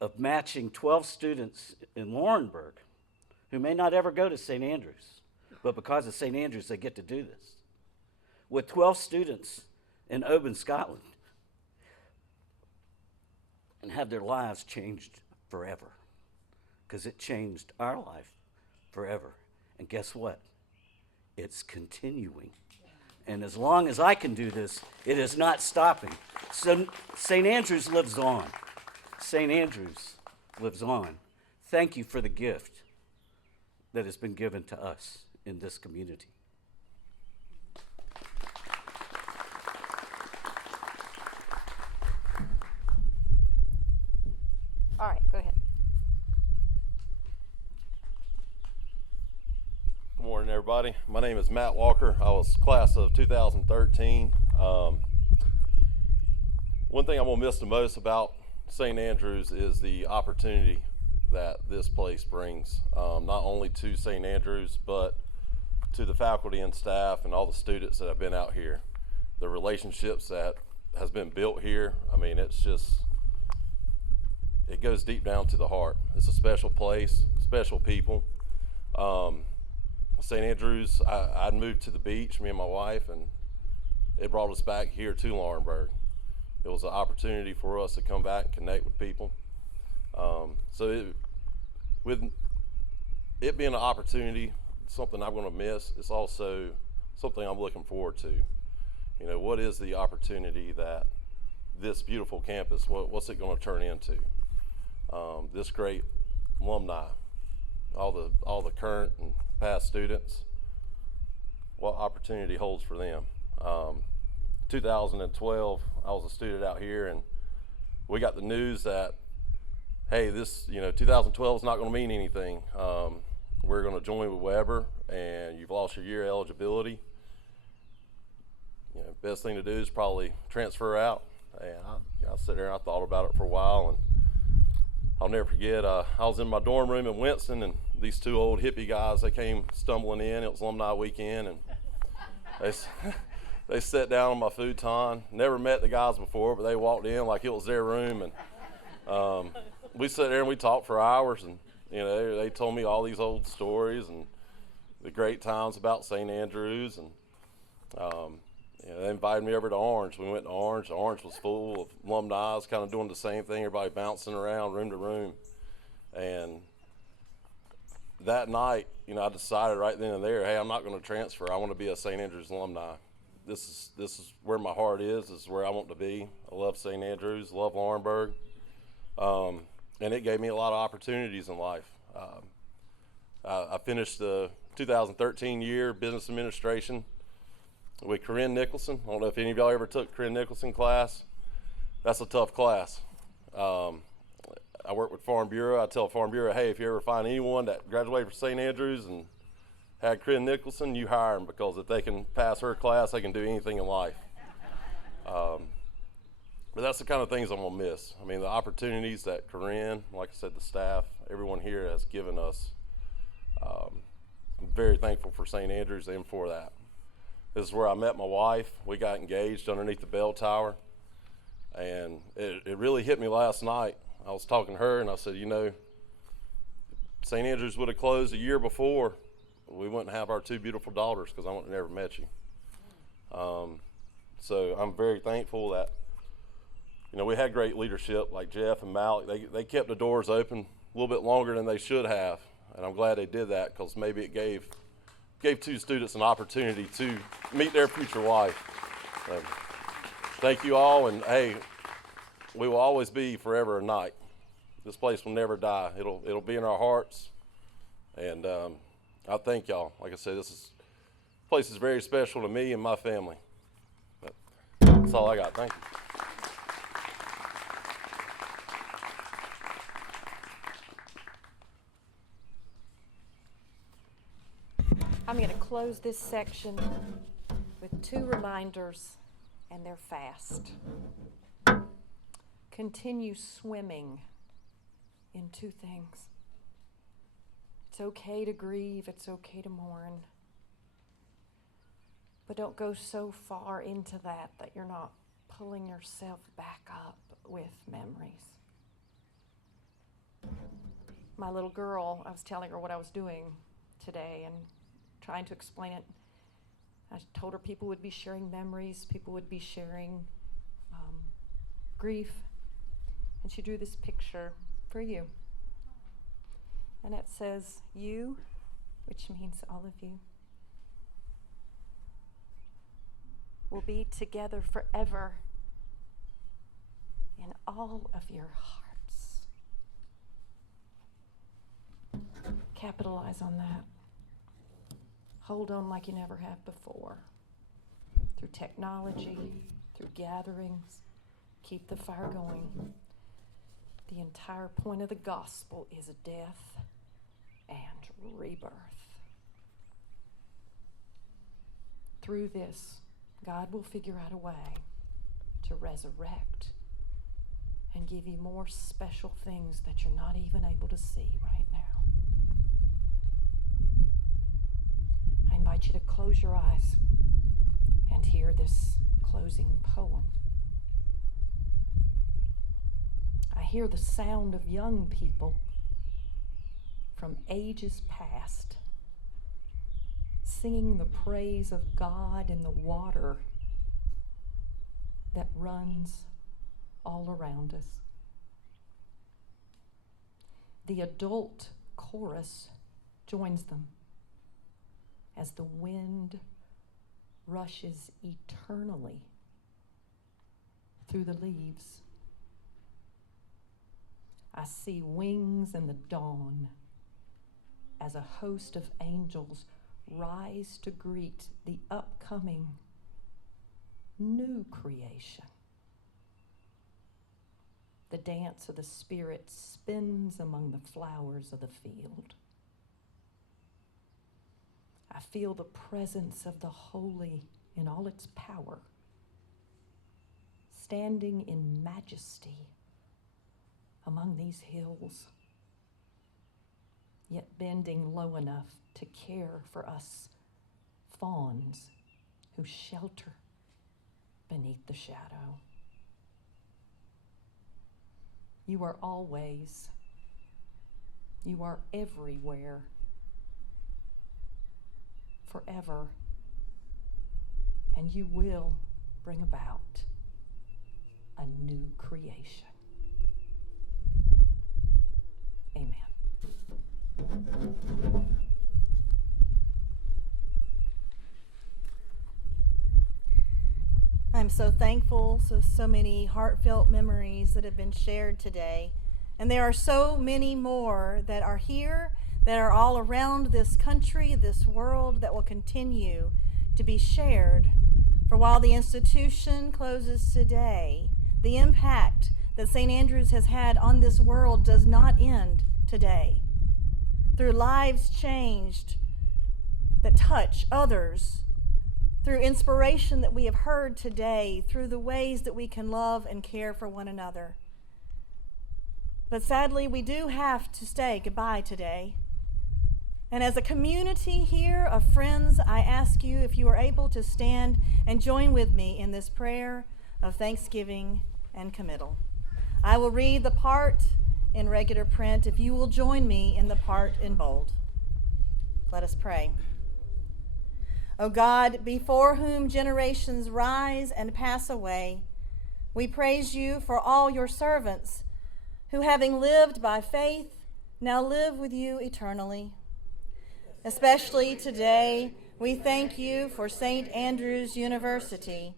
of matching 12 students in Laurinburg who may not ever go to St. Andrews, but because of St. Andrews they get to do this, with 12 students in Oban, Scotland, and have their lives changed forever, because it changed our life forever. And guess what? It's continuing. And as long as I can do this, it is not stopping. So St. Andrews lives on. St. Andrews lives on. Thank you for the gift that has been given to us in this community. All right, go ahead. Good morning, everybody. My name is Matt Walker. I was class of 2013. One thing I'm going to miss the most about St. Andrews is the opportunity that this place brings, not only to St. Andrews, but to the faculty and staff and all the students that have been out here. The relationships that has been built here, I mean, it's just, it goes deep down to the heart. It's a special place, special people. St. Andrews, I'd moved to the beach, me and my wife, and it brought us back here to Laurinburg. It was an opportunity for us to come back and connect with people. With it being an opportunity, something I'm going to miss, it's also something I'm looking forward to. You know, what is the opportunity that this beautiful campus, what's it going to turn into? This great alumni, all the current and past students, what opportunity holds for them. 2012, I was a student out here, and we got the news that, hey, this, 2012 is not going to mean anything. We're going to join with Weber, and you've lost your year eligibility. Best thing to do is probably transfer out. And I sat there and I thought about it for a while, and I'll never forget, I was in my dorm room in Winston, and these 2 old hippie guys, they came stumbling in. It was alumni weekend, and they sat down on my futon. Never met the guys before, but they walked in like it was their room, and we sat there and we talked for hours, and they told me all these old stories and the great times about St. Andrews, and they invited me over to Orange. We went to Orange. Orange was full of alumni, kind of doing the same thing, everybody bouncing around room to room. And that night, I decided right then and there, hey, I'm not going to transfer. I want to be a St. Andrews alumni. This is where my heart is. This is where I want to be. I love St. Andrews, love Laurinburg. And it gave me a lot of opportunities in life. I finished the 2013 year business administration with Corinne Nicholson. I don't know if any of y'all ever took Corinne Nicholson class. That's a tough class. I work with Farm Bureau. I tell Farm Bureau, hey, if you ever find anyone that graduated from St. Andrews and had Corinne Nicholson, you hire them, because if they can pass her class, they can do anything in life. But that's the kind of things I'm going to miss. I mean, the opportunities that Corinne, like I said, the staff, everyone here has given us. I'm very thankful for St. Andrews and for that. This is where I met my wife. We got engaged underneath the bell tower. And it really hit me last night. I was talking to her and I said, St. Andrews would have closed a year before, we wouldn't have our two beautiful daughters, because I wouldn't have never met you. So I'm very thankful that, we had great leadership like Jeff and Malik. They kept the doors open a little bit longer than they should have. And I'm glad they did that, because maybe it gave two students an opportunity to meet their future wife. So, thank you all, and hey, we will always be forever a Knight. This place will never die. It'll be in our hearts, and I thank y'all. Like I said, this place is very special to me and my family. But that's all I got. Thank you. I'm going to close this section with two reminders, and they're fast. Continue swimming in two things. It's okay to grieve, it's okay to mourn, but don't go so far into that you're not pulling yourself back up with memories. My little girl, I was telling her what I was doing today and trying to explain it. I told her people would be sharing memories, people would be sharing grief, and she drew this picture for you. And it says, you, which means all of you, will be together forever in all of your hearts. Capitalize on that. Hold on like you never have before. Through technology, through gatherings, keep the fire going. The entire point of the gospel is death and rebirth. Through this, God will figure out a way to resurrect and give you more special things that you're not even able to see right now. I invite you to close your eyes and hear this closing poem. I hear the sound of young people from ages past singing the praise of God in the water that runs all around us. The adult chorus joins them as the wind rushes eternally through the leaves. I see wings in the dawn as a host of angels rise to greet the upcoming new creation. The dance of the Spirit spins among the flowers of the field. I feel the presence of the holy in all its power, standing in majesty among these hills, yet bending low enough to care for us fawns who shelter beneath the shadow. You are always, you are everywhere, forever, and you will bring about a new creation. Amen. I'm so thankful for so many heartfelt memories that have been shared today. And there are so many more that are here, that are all around this country, this world, that will continue to be shared. For while the institution closes today, the impact that St. Andrews has had on this world does not end today. Through lives changed that touch others, through inspiration that we have heard today, through the ways that we can love and care for one another. But sadly, we do have to say goodbye today. And as a community here of friends, I ask you if you are able to stand and join with me in this prayer of thanksgiving and committal. I will read the part in regular print if you will join me in the part in bold. Let us pray. O God, before whom generations rise and pass away, we praise you for all your servants who, having lived by faith, now live with you eternally. Especially today, we thank you for St. Andrews University,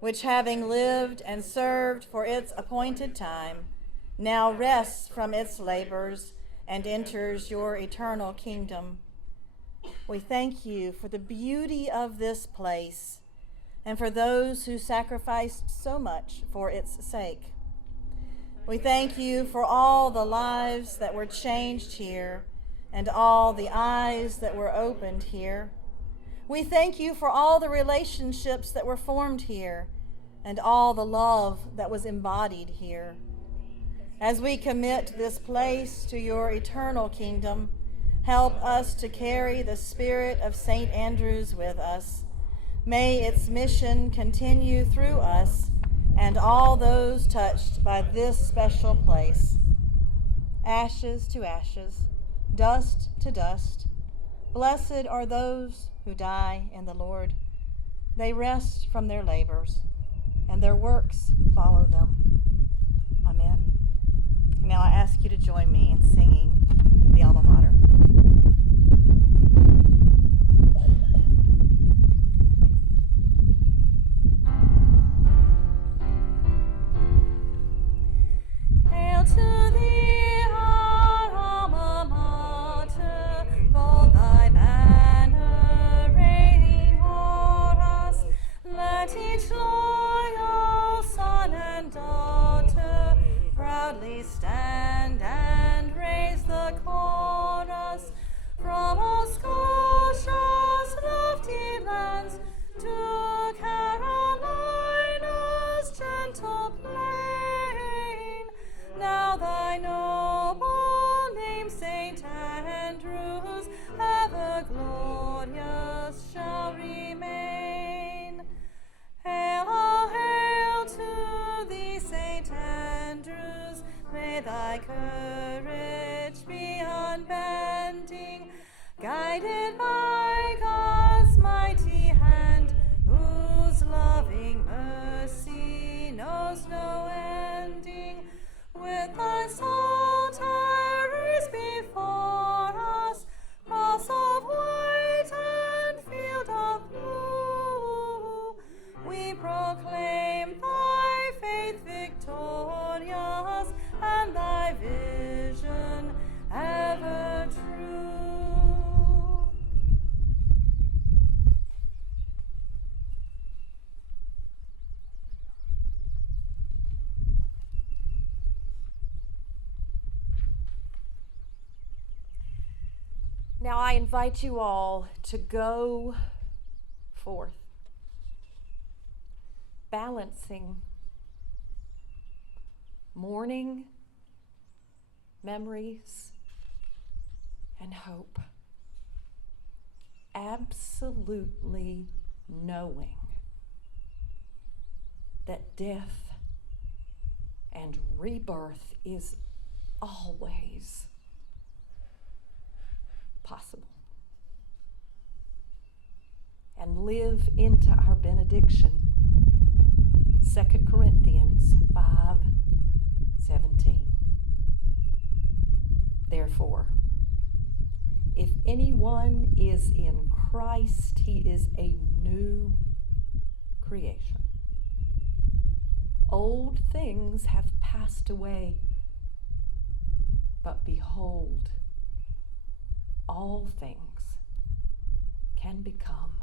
which, having lived and served for its appointed time, now rests from its labors and enters your eternal kingdom. We thank you for the beauty of this place and for those who sacrificed so much for its sake. We thank you for all the lives that were changed here and all the eyes that were opened here. We thank you for all the relationships that were formed here and all the love that was embodied here. As we commit this place to your eternal kingdom, help us to carry the spirit of St. Andrews with us. May its mission continue through us and all those touched by this special place. Ashes to ashes, dust to dust, blessed are those who die in the Lord. They rest from their labors, and their works follow them. Amen. And now I ask you to join me in singing the Alma Mater. Hail to thee, our alma mater, for thy banner reigning o'er us. Let each loyal son and daughter proudly stand and raise the chorus. From all Scotia's lofty lands to Carolina's gentle plain, now thy noble name, St. Andrews, ever glorious shall remain. Hail, oh, hail to thee, St. Andrews, may thy courage be unbending, guided by God's mighty hand, whose loving mercy knows no ending. With thy psalteries before us, cross of white and field of blue, we proclaim thy faith victorious and thy vision ever true. Now I invite you all to go forth, balancing mourning, memories, and hope, absolutely knowing that death and rebirth is always possible. And live into our benediction. 2 Corinthians 5:17. Therefore, if anyone is in Christ, he is a new creation. old things have passed away, but behold, all things can become